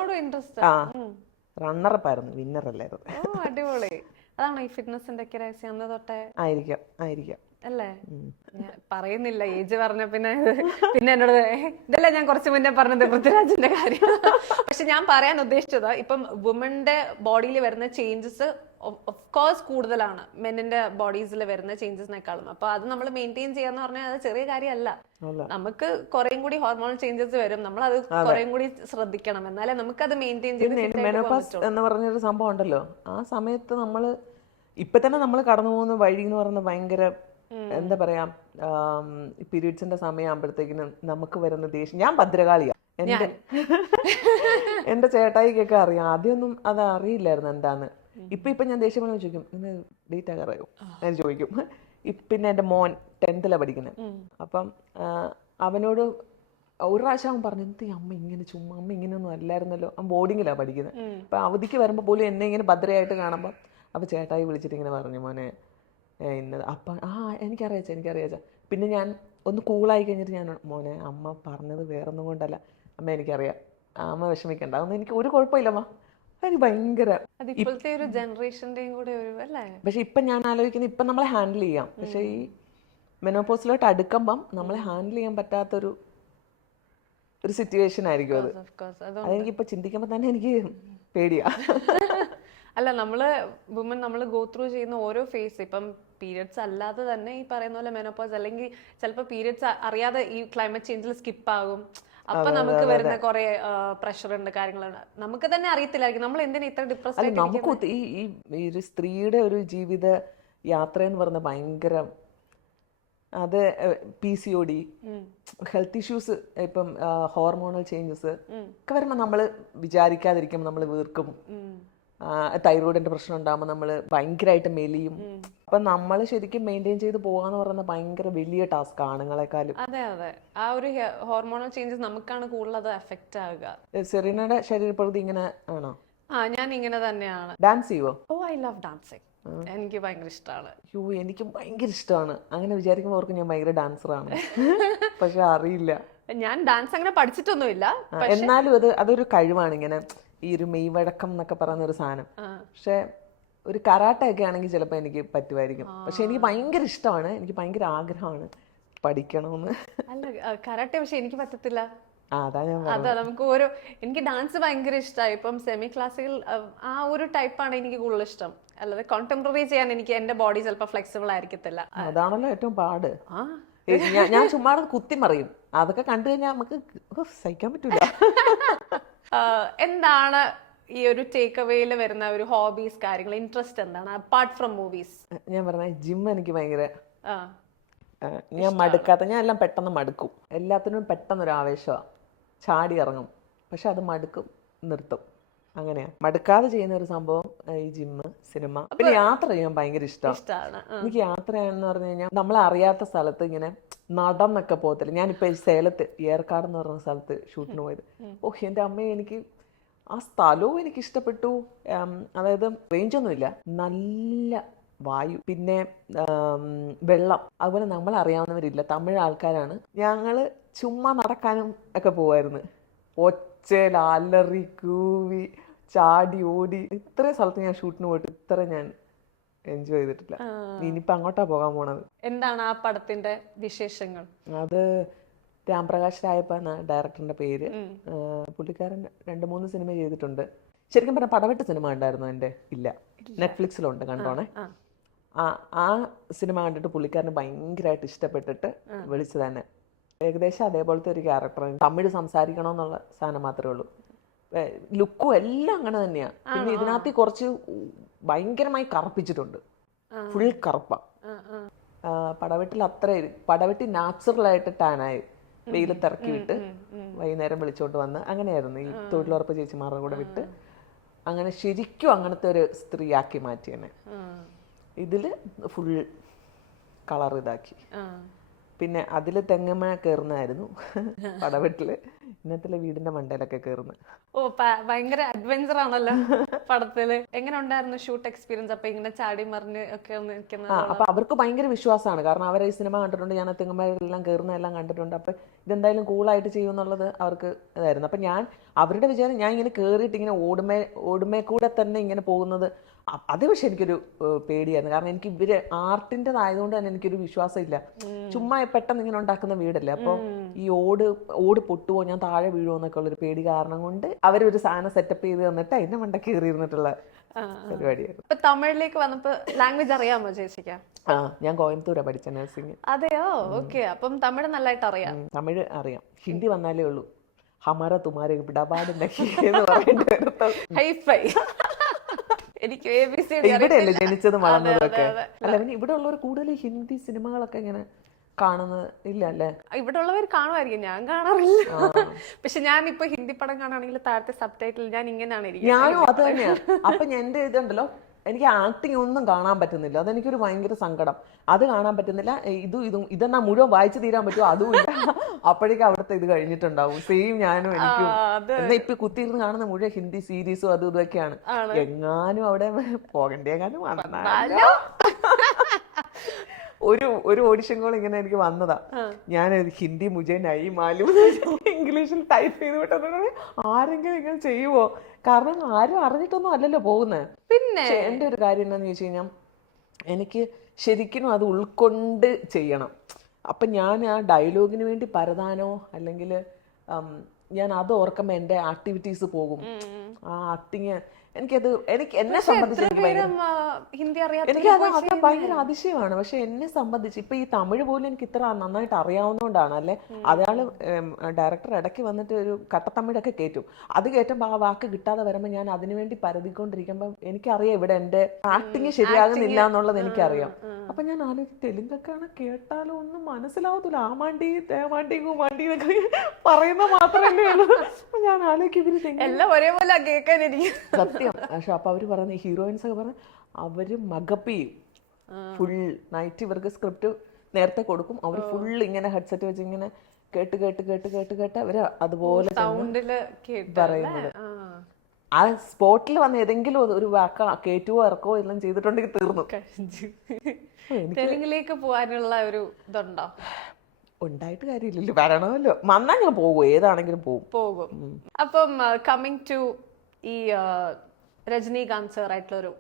റണ്ണറപ്പ് ആയിരുന്നു, വിന്നർ അല്ലായിരുന്നു. അടിപൊളി. അതാണോ ഈ ഫിറ്റ്നസിന്റെ ഒക്കെ രഹസ്യം അന്ന് തൊട്ടേ? ആയിരിക്കാം അല്ലേ? പറയുന്നില്ല, ഏജ് പറഞ്ഞ പിന്നെ എന്നോട് ഇതല്ല ഞാൻ കുറച്ച് മുന്നേ പറഞ്ഞത് പൃഥ്വിരാജിന്റെ കാര്യം. പക്ഷെ ഞാൻ പറയാൻ ഉദ്ദേശിച്ചത്, ഇപ്പം വുമന്റെ ബോഡിയിൽ വരുന്ന ചേഞ്ചസ് ഓഫ് കോഴ്സ് കൂടുതലാണ് മെന്നിന്റെ ബോഡീസിൽ വരുന്ന ചേഞ്ചസിനേക്കാളും. അപ്പൊ അത് നമ്മൾ മെയിൻറ്റെയിൻ ചെയ്യാന്ന് പറഞ്ഞാൽ അത് ചെറിയ കാര്യമല്ല. നമുക്ക് കുറേയും കൂടി ഹോർമോണൽ ചേഞ്ചസ് വരും, നമ്മൾ അത് കുറേയും കൂടി ശ്രദ്ധിക്കണം, എന്നാലേ നമുക്ക് അത് മെയിൻറ്റെയിൻ ചെയ്ത്. മെനോപോസ് എന്ന് പറഞ്ഞൊരു സംഭവം ഉണ്ടല്ലോ, ആ സമയത്ത് നമ്മൾ ഇപ്പൊ തന്നെ നമ്മൾ കടന്നു പോകുന്ന വഴി എന്ന് പറയുന്നത് ഭയങ്കര എന്താ പറയാ, പീരീഡ്സിന്റെ സമയമാകുമ്പോഴത്തേക്കിനും നമുക്ക് വരുന്ന ദേഷ്യം. ഞാൻ ഭദ്രകാളിയാ, എന്റെ ചേട്ടായിക്കൊക്കെ അറിയാം. ആദ്യമൊന്നും അത് അറിയില്ലായിരുന്നു എന്താന്ന്. ഇപ്പൊ ഞാൻ ദേഷ്യം പറഞ്ഞ് ചോദിക്കും, ഇന്ന് ഡേറ്റ് ആകാറായോ ഞാൻ ചോദിക്കും. പിന്നെ എന്റെ മോൻ 10th പഠിക്കുന്നത്. അപ്പം അവനോട് ഒരു പ്രാവശ്യം അവൻ പറഞ്ഞു, എന്ത് അമ്മ ഇങ്ങനെ ചുമ്മാ, അമ്മ ഇങ്ങനെയൊന്നും അല്ലായിരുന്നല്ലോ. അവൻ ബോർഡിങ്ങിലാണ് പഠിക്കുന്നത്. അപ്പൊ അവധിക്ക് വരുമ്പോൾ പോലും എന്നെ ഇങ്ങനെ ഭദ്രയായിട്ട് കാണുമ്പോൾ അപ്പൊ ചേട്ടായി വിളിച്ചിട്ട് ഇങ്ങനെ പറഞ്ഞു, മോനെ ഇന്നത്. അപ്പം എനിക്കറിയാച്ച. പിന്നെ ഞാൻ ഒന്ന് കൂളായി കഴിഞ്ഞിട്ട് ഞാൻ, മോനെ അമ്മ പറഞ്ഞത് വേറൊന്നും കൊണ്ടല്ല അമ്മ, എനിക്കറിയാം, അമ്മ വിഷമിക്കണ്ട, അതൊന്നും എനിക്ക് ഒരു കുഴപ്പമില്ല അമ്മ. എനിക്ക് ഭയങ്കര ഇപ്പോഴത്തെ ഒരു ജനറേഷന്റെയും കൂടെ ഒരു അല്ലേ. പക്ഷെ ഇപ്പൊ ഞാൻ ആലോചിക്കുന്നത്, ഇപ്പൊ നമ്മളെ ഹാൻഡിൽ ചെയ്യാം, പക്ഷെ ഈ മെനോപോസിലോട്ട് അടുക്കുമ്പം നമ്മളെ ഹാൻഡിൽ ചെയ്യാൻ പറ്റാത്തൊരു സിറ്റുവേഷൻ ആയിരിക്കും അത്. അതെനിക്കിപ്പോ ചിന്തിക്കുമ്പോ തന്നെ എനിക്ക് പേടിയാ. അല്ല, നമ്മൾ ഗോ ത്രൂ ചെയ്യുന്ന ഓരോ ഫേസ്, ഇപ്പം പീരിയഡ്സ് അല്ലാതെ തന്നെ ഈ പറയുന്ന പോലെ മെനോപോസ്, അല്ലെങ്കിൽ ചിലപ്പോൾ പീരിയഡ്സ് അറിയാതെ ഈ ക്ലൈമറ്റ് ചേഞ്ചിൽ സ്കിപ്പ് ആകും. അപ്പൊ നമുക്ക് വരുന്ന കുറെ പ്രഷർ ഉണ്ട്, കാര്യങ്ങളുണ്ട്, നമുക്ക് തന്നെ അറിയത്തില്ലായിരിക്കും നമ്മൾ എന്തിനാ ഇത്ര ഡിപ്രസ്. നമുക്ക് ഈ ഒരു സ്ത്രീയുടെ ഒരു ജീവിത യാത്ര എന്ന് പറയുന്നത് ഭയങ്കര, അത് PCOD, ഹെൽത്ത് ഇഷ്യൂസ്, ഇപ്പം ഹോർമോണൽ ചേഞ്ചസ് ഒക്കെ വരുമ്പോൾ നമ്മൾ വിചാരിക്കാതിരിക്കുമ്പോൾ നമ്മൾ വീർക്കും. തൈറോയിഡിന്റെ പ്രശ്നം ഉണ്ടാകുമ്പോൾ നമ്മൾ ഭയങ്കരമായിട്ട് മെലിയും. അപ്പൊ നമ്മൾ ശരിക്കും മെയിൻറ്റെയിൻ ചെയ്ത് പോകാന്ന് പറയുന്നത് ഭയങ്കര വലിയ ടാസ്ക് ആണുങ്ങളെക്കാളും. അതെ, ആ ഒരു ഹോർമോണൽ ചേഞ്ചസ് നമുക്കാണ് കൂടുതൽ അത് എഫക്റ്റ് ആവുക. സെറീനയുടെ ശരീരപ്രകൃതി ഇങ്ങനെ ആണോ? ഞാൻ ഇങ്ങനെ തന്നെയാണ്. ഡാൻസ് ചെയ്യുവോ? I love dancing. എനിക്ക് ഭയങ്കര ഇഷ്ടമാണ്. എനിക്ക് ഭയങ്കര ഇഷ്ടമാണ്. അങ്ങനെ വിചാരിക്കുമ്പോൾ ഓർക്കും ഞാൻ ഭയങ്കര ഡാൻസറാണ്, പക്ഷെ അറിയില്ല. ഞാൻ ഡാൻസ് അങ്ങനെ പഠിച്ചിട്ടൊന്നുമില്ല, എന്നാലും അതൊരു കഴിവാണ്. ഇങ്ങനെ ഈ ഒരു മെയ്വഴക്കം എന്നൊക്കെ പറയുന്ന ഒരു സാധനം. പക്ഷെ ഒരു കരാട്ട ഒക്കെ ആണെങ്കിൽ ചിലപ്പോൾ എനിക്ക് പറ്റുമായിരിക്കും. പക്ഷെ എനിക്ക് ഭയങ്കര ഇഷ്ടമാണ്, എനിക്ക് ഭയങ്കര ആഗ്രഹമാണ് പഠിക്കണമെന്ന്. അല്ല, കരാട്ടെ പക്ഷെ എനിക്ക് പറ്റത്തില്ല. അതാ നമുക്ക് എനിക്ക് ഡാൻസ് ഭയങ്കര ഇഷ്ടമായി. ഇപ്പം സെമി ക്ലാസിക്കൽ ആ ഒരു ടൈപ്പാണ് എനിക്ക് കൂടുതൽ ഇഷ്ടം. അല്ലാതെ കോണ്ടംപററി ചെയ്യാൻ എനിക്ക് എന്റെ ബോഡി ചിലപ്പോൾ ഫ്ലെക്സിബിൾ ആയിരിക്കത്തില്ല. അതാണല്ലോ ഏറ്റവും പാട്. ഞാൻ ചുമ്മാ കുത്തി മറിയും, അതൊക്കെ കണ്ടു കഴിഞ്ഞാൽ നമുക്ക് സഹിക്കാൻ പറ്റൂല. എന്താണ് ഈ ഒരു ടേക്ക് അവേയിൽ വരുന്ന ഒരു ഹോബീസ്, കാര്യങ്ങൾ, ഇൻട്രസ്റ്റ് എന്താണ് അപ്പാർട്ട് ഫ്രം മൂവീസ്? ഞാൻ പറഞ്ഞ ജിം എനിക്ക് ഭയങ്കര, ഞാൻ മടുക്കാത്ത, ഞാൻ എല്ലാം പെട്ടെന്ന് മടുക്കും. എല്ലാത്തിനും പെട്ടെന്നൊരു ആവേശമാണ്, ചാടി ഇറങ്ങും. പക്ഷെ അത് മടുക്കും, നിർത്തും. അങ്ങനെയാ മടുക്കാതെ ചെയ്യുന്ന ഒരു സംഭവം ഈ ജിമ്മ്, സിനിമ. പിന്നെ യാത്ര ചെയ്യാൻ ഭയങ്കര ഇഷ്ടമാണ്. എനിക്ക് യാത്ര ചെയ്യാന്ന് പറഞ്ഞു കഴിഞ്ഞാൽ നമ്മളെ അറിയാത്ത സ്ഥലത്ത് ഇങ്ങനെ നടന്നൊക്കെ പോകത്തില്ല. ഞാനിപ്പോ സേലത്ത് ഏർക്കാട് എന്ന് പറഞ്ഞ സ്ഥലത്ത് ഷൂട്ടിന് പോയത്. എൻ്റെ അമ്മയെ, എനിക്ക് ആ സ്ഥലവും എനിക്ക് ഇഷ്ടപ്പെട്ടു. അതായത് റേഞ്ചൊന്നുമില്ല, നല്ല വായു, പിന്നെ വെള്ളം. അതുപോലെ നമ്മൾ അറിയാവുന്നവരില്ല, തമിഴ് ആൾക്കാരാണ്. ഞങ്ങൾ ചുമ്മാ നടക്കാനും ഒക്കെ പോവായിരുന്നു. ഒച്ചയിൽ അലറി കൂവി ചാടി ഓടി. ഇത്രയും സ്ഥലത്ത് ഞാൻ ഷൂട്ടിന് പോയിട്ട് ഇത്ര ഞാൻ എൻജോയ് ചെയ്തിട്ടില്ല. ഇനിയിപ്പോൾ അങ്ങോട്ടാ പോകാൻ പോണത്. എന്താണ് ആ പടത്തിന്റെ വിശേഷങ്ങൾ? അത് രാംപ്രകാശ് രായപ്പ എന്ന ഡയറക്ടറിന്റെ പേര്. പുള്ളിക്കാരൻ 2-3 സിനിമ ചെയ്തിട്ടുണ്ട്. ശരിക്കും പറഞ്ഞാൽ പടവെട്ട് സിനിമ കണ്ടായിരുന്നു എൻ്റെ? ഇല്ല, നെറ്റ്ഫ്ലിക്സിലുണ്ട്, കണ്ടോണേ. ആ സിനിമ കണ്ടിട്ട് പുള്ളിക്കാരന് ഭയങ്കരമായിട്ട് ഇഷ്ടപ്പെട്ടിട്ട് വിളിച്ചു തന്നെ. ഏകദേശം അതേപോലത്തെ ഒരു ക്യാരക്ടർ. തമിഴ് സംസാരിക്കണമെന്നുള്ള സാധനം മാത്രമേ ഉള്ളൂ. ലുക്കും എല്ലാം അങ്ങനെ തന്നെയാണ്. പിന്നെ ഇതിനകത്ത് കുറച്ച് ഭയങ്കരമായി കറുപ്പിച്ചിട്ടുണ്ട്. ഫുൾ കറുപ്പ. പടവെട്ടിൽ അത്ര പടവെട്ടി നാച്ചുറലായിട്ട് ടാനായി വെയിലത്തിറക്കി വിട്ട് വൈകുന്നേരം വിളിച്ചോണ്ട് വന്ന് അങ്ങനെയായിരുന്നു. ഈ തൊഴിലുറപ്പ് ചേച്ചിമാരുടെ കൂടെ വിട്ട് അങ്ങനെ ശരിക്കും അങ്ങനത്തെ ഒരു സ്ത്രീയാക്കി മാറ്റി തന്നെ. ഇതില് ഫുൾ കളർ ഇതാക്കി. പിന്നെ അതിൽ തെങ്ങമ്മ കയറുന്നതായിരുന്നു പടവെട്ടില്. ഇന്നത്തെ വീടിന്റെ മണ്ടയിലൊക്കെ കയറുന്നത്. ഓ, ഭയങ്കര അഡ്വഞ്ചർ ആണല്ലോ പടത്തില്. എങ്ങനെ ഉണ്ടായിരുന്നു ഷൂട്ട് എക്സ്പീരിയൻസ്? അപ്പൊ ഇങ്ങനെ ചാടി മറിഞ്ഞ് ഒക്കെ നിൽക്കുന്നത്. അപ്പൊ അവർക്ക് ഭയങ്കര വിശ്വാസമാണ്. കാരണം അവർ ഈ സിനിമ കണ്ടിട്ടുണ്ട്, ഞാൻ തെങ്ങമ്മയെല്ലാം കയറുന്നതെല്ലാം കണ്ടിട്ടുണ്ട്. അപ്പൊ ഇതെന്തായാലും കൂളായിട്ട് ചെയ്യുമെന്നുള്ളത് അവർക്ക് ഇതായിരുന്നു. അപ്പൊ ഞാൻ അവരുടെ വിചാരം ഞാൻ ഇങ്ങനെ കയറിയിട്ട് ഇങ്ങനെ ഓടുമേ കൂടെ തന്നെ ഇങ്ങനെ പോകുന്നത്. അത് പക്ഷെ എനിക്കൊരു പേടിയായിരുന്നു. കാരണം എനിക്ക് ഇവര് ആർട്ടിൻ്റെതായതുകൊണ്ട് തന്നെ എനിക്കൊരു വിശ്വാസം ഇല്ല. ചുമ്മാ പെട്ടെന്ന് ഇങ്ങനെ ഉണ്ടാക്കുന്ന വീടല്ലേ. അപ്പോൾ ഈ ഓട് പൊട്ടുവോ, ഞാൻ താഴെ വീഴുമോ എന്നൊക്കെ ഉള്ളൊരു പേടി കാരണം കൊണ്ട് അവരൊരു സാധനം സെറ്റപ്പ് ചെയ്ത് തന്നിട്ട് അതിന്റെ മണ്ട കയറിയിരുന്നിട്ടുള്ള പരിപാടിയായിരുന്നു. ഇപ്പൊ തമിഴിലേക്ക് വന്നപ്പോ ലാംഗ്വേജ് അറിയാമോ ചേച്ചിക്ക്? ഞാൻ കോയമ്പത്തൂരാ പഠിച്ച നഴ്സിംഗ്. അതെയോ? ഓക്കെ. അപ്പം തമിഴ് നല്ലതായിട്ട് അറിയാം. തമിഴ് അറിയാം. ഹിന്ദി വന്നാലേ ഉള്ളൂ ഹമാര തുമാരെ പിടപാട് എന്ന് പറയേണ്ടി. ഹൈഫൈ. എനിക്ക് ഇവിടെയല്ലേ ജനിച്ചതും വളർന്നതൊക്കെ. അല്ല, പിന്നെ ഇവിടെ ഉള്ളവർ കൂടുതൽ ഹിന്ദി സിനിമകളൊക്കെ ഇങ്ങനെ കാണുന്നത് ഇല്ല അല്ലേ? ഇവിടെ ഉള്ളവർ കാണുമായിരിക്കും, ഞാൻ കാണാറില്ല. പക്ഷെ ഞാൻ ഇപ്പൊ ഹിന്ദി പടം കാണുകയാണെങ്കിൽ താഴത്തെ സബ് ടൈറ്റിൽ ഞാൻ ഇങ്ങനെയാണ് ഇരിക്കുന്നത്. ഞാനും അത് തന്നെയാണ്. അപ്പൊ എന്റെ ഇതുണ്ടല്ലോ, എനിക്ക് ആക്ടിങ് ഒന്നും കാണാൻ പറ്റുന്നില്ല. അതെനിക്കൊരു ഭയങ്കര സങ്കടം. അത് കാണാൻ പറ്റുന്നില്ല. ഇതെന്നാ മുഴുവൻ വായിച്ചു തീരാൻ പറ്റുമോ? അതും ഇല്ല. അപ്പോഴേക്കും അവിടുത്തെ ഇത് കഴിഞ്ഞിട്ടുണ്ടാവും. സെയിം ഞാനും എനിക്കും. എന്നാ ഇപ്പൊ കുത്തിയിരുന്ന് കാണുന്ന മുഴുവൻ ഹിന്ദി സീരീസും അതും ഇതൊക്കെയാണ്. എങ്ങാനും അവിടെ പോകണ്ടേങ്ങാനും വന്നാലോ. ഒരു ഓഡിഷൻ കോൾ ഇങ്ങനെ എനിക്ക് വന്നതാ. ഞാൻ ഹിന്ദി മുജേ നൈ മാലൂം ഇംഗ്ലീഷിൽ ടൈപ്പ് ചെയ്ത് വിട്ടു. ആരെങ്കിലും ഇങ്ങനെ ചെയ്യുവോ? കാരണം ആരും അറിഞ്ഞിട്ടൊന്നും അല്ലല്ലോ പോകുന്നത്. പിന്നെ എന്റെ ഒരു കാര്യം എന്താന്ന് ചോദിച്ചു കഴിഞ്ഞാൽ, എനിക്ക് ശരിക്കും അത് ഉൾക്കൊണ്ട് ചെയ്യണം. അപ്പൊ ഞാൻ ആ ഡയലോഗിന് വേണ്ടി പരതാനോ അല്ലെങ്കിൽ ഞാൻ അത് ഓർക്കുമ്പോ എന്റെ ആക്ടിവിറ്റീസ് പോകും. ആ ആക്ടിങ് എനിക്ക് എന്നെ സംബന്ധിച്ച് എനിക്കത് ഭയങ്കര അതിശയമാണ്. പക്ഷെ എന്നെ സംബന്ധിച്ച് ഇപ്പൊ ഈ തമിഴ് പോലും എനിക്ക് ഇത്ര നന്നായിട്ട് അറിയാവുന്നതുകൊണ്ടാണ് അല്ലെ. അയാള് ഡയറക്ടർ ഇടയ്ക്ക് വന്നിട്ട് ഒരു കട്ടത്തമിഴൊക്കെ കേറ്റും. അത് കേട്ടുമ്പോ ആ വാക്ക് കിട്ടാതെ വരുമ്പോ ഞാൻ അതിനുവേണ്ടി പരതിക്കൊണ്ടിരിക്കുമ്പോ എനിക്കറിയാം ഇവിടെ എന്റെ ആക്ടിങ് ശരിയാകുന്നില്ല എന്നുള്ളത് എനിക്കറിയാം. അപ്പൊ ഞാൻ ആലോചിക്കും, തെലുങ്കൊക്കെയാണ് കേട്ടാലും ഒന്നും മനസ്സിലാവത്തില്ല. ആമാണ്ടി തേമാണ്ടി കുമാണ്ടി എന്നൊക്കെ പറയുന്ന മാത്രമല്ലേ ഉള്ളൂ. അപ്പൊ ഞാൻ ആലോചിക്കും എല്ലാം ഒരേപോലെ കേൾക്കാനിരിക്കും. സത്യം. പക്ഷെ അപ്പൊ അവര് പറയുന്ന ഹീറോയിൻസ് ഒക്കെ പറഞ്ഞ അവര് മകപ്പ് ചെയ്യും. ഫുൾ നൈറ്റ് ഇവർക്ക് സ്ക്രിപ്റ്റ് നേരത്തെ കൊടുക്കും. അവർ ഫുൾ ഇങ്ങനെ ഹെഡ്സെറ്റ് വെച്ച് ഇങ്ങനെ കേട്ട് കേട്ട് കേട്ട് കേട്ട് കേട്ട് അവര് അതുപോലെ പറയുന്നത്. ആ സ്പോട്ടിൽ വന്ന് ഏതെങ്കിലും ഒരു വാക്ക കേറ്റുവോ ഇറക്കോ എല്ലാം ചെയ്തിട്ടുണ്ടെങ്കിൽ തീർന്നു. തെലുങ്കിലേക്ക് പോകാനുള്ള ഒരു ഇതുണ്ടോ? ഉണ്ടായിട്ട് കാര്യമില്ലല്ലോ, വരണമല്ലോ. വന്നങ്ങനെ പോകും, ഏതാണെങ്കിലും പോകും. അപ്പം കമ്മിങ് ടു ഈ രജനീകാന്ത് സാർ ആയിട്ടുള്ള ഒരു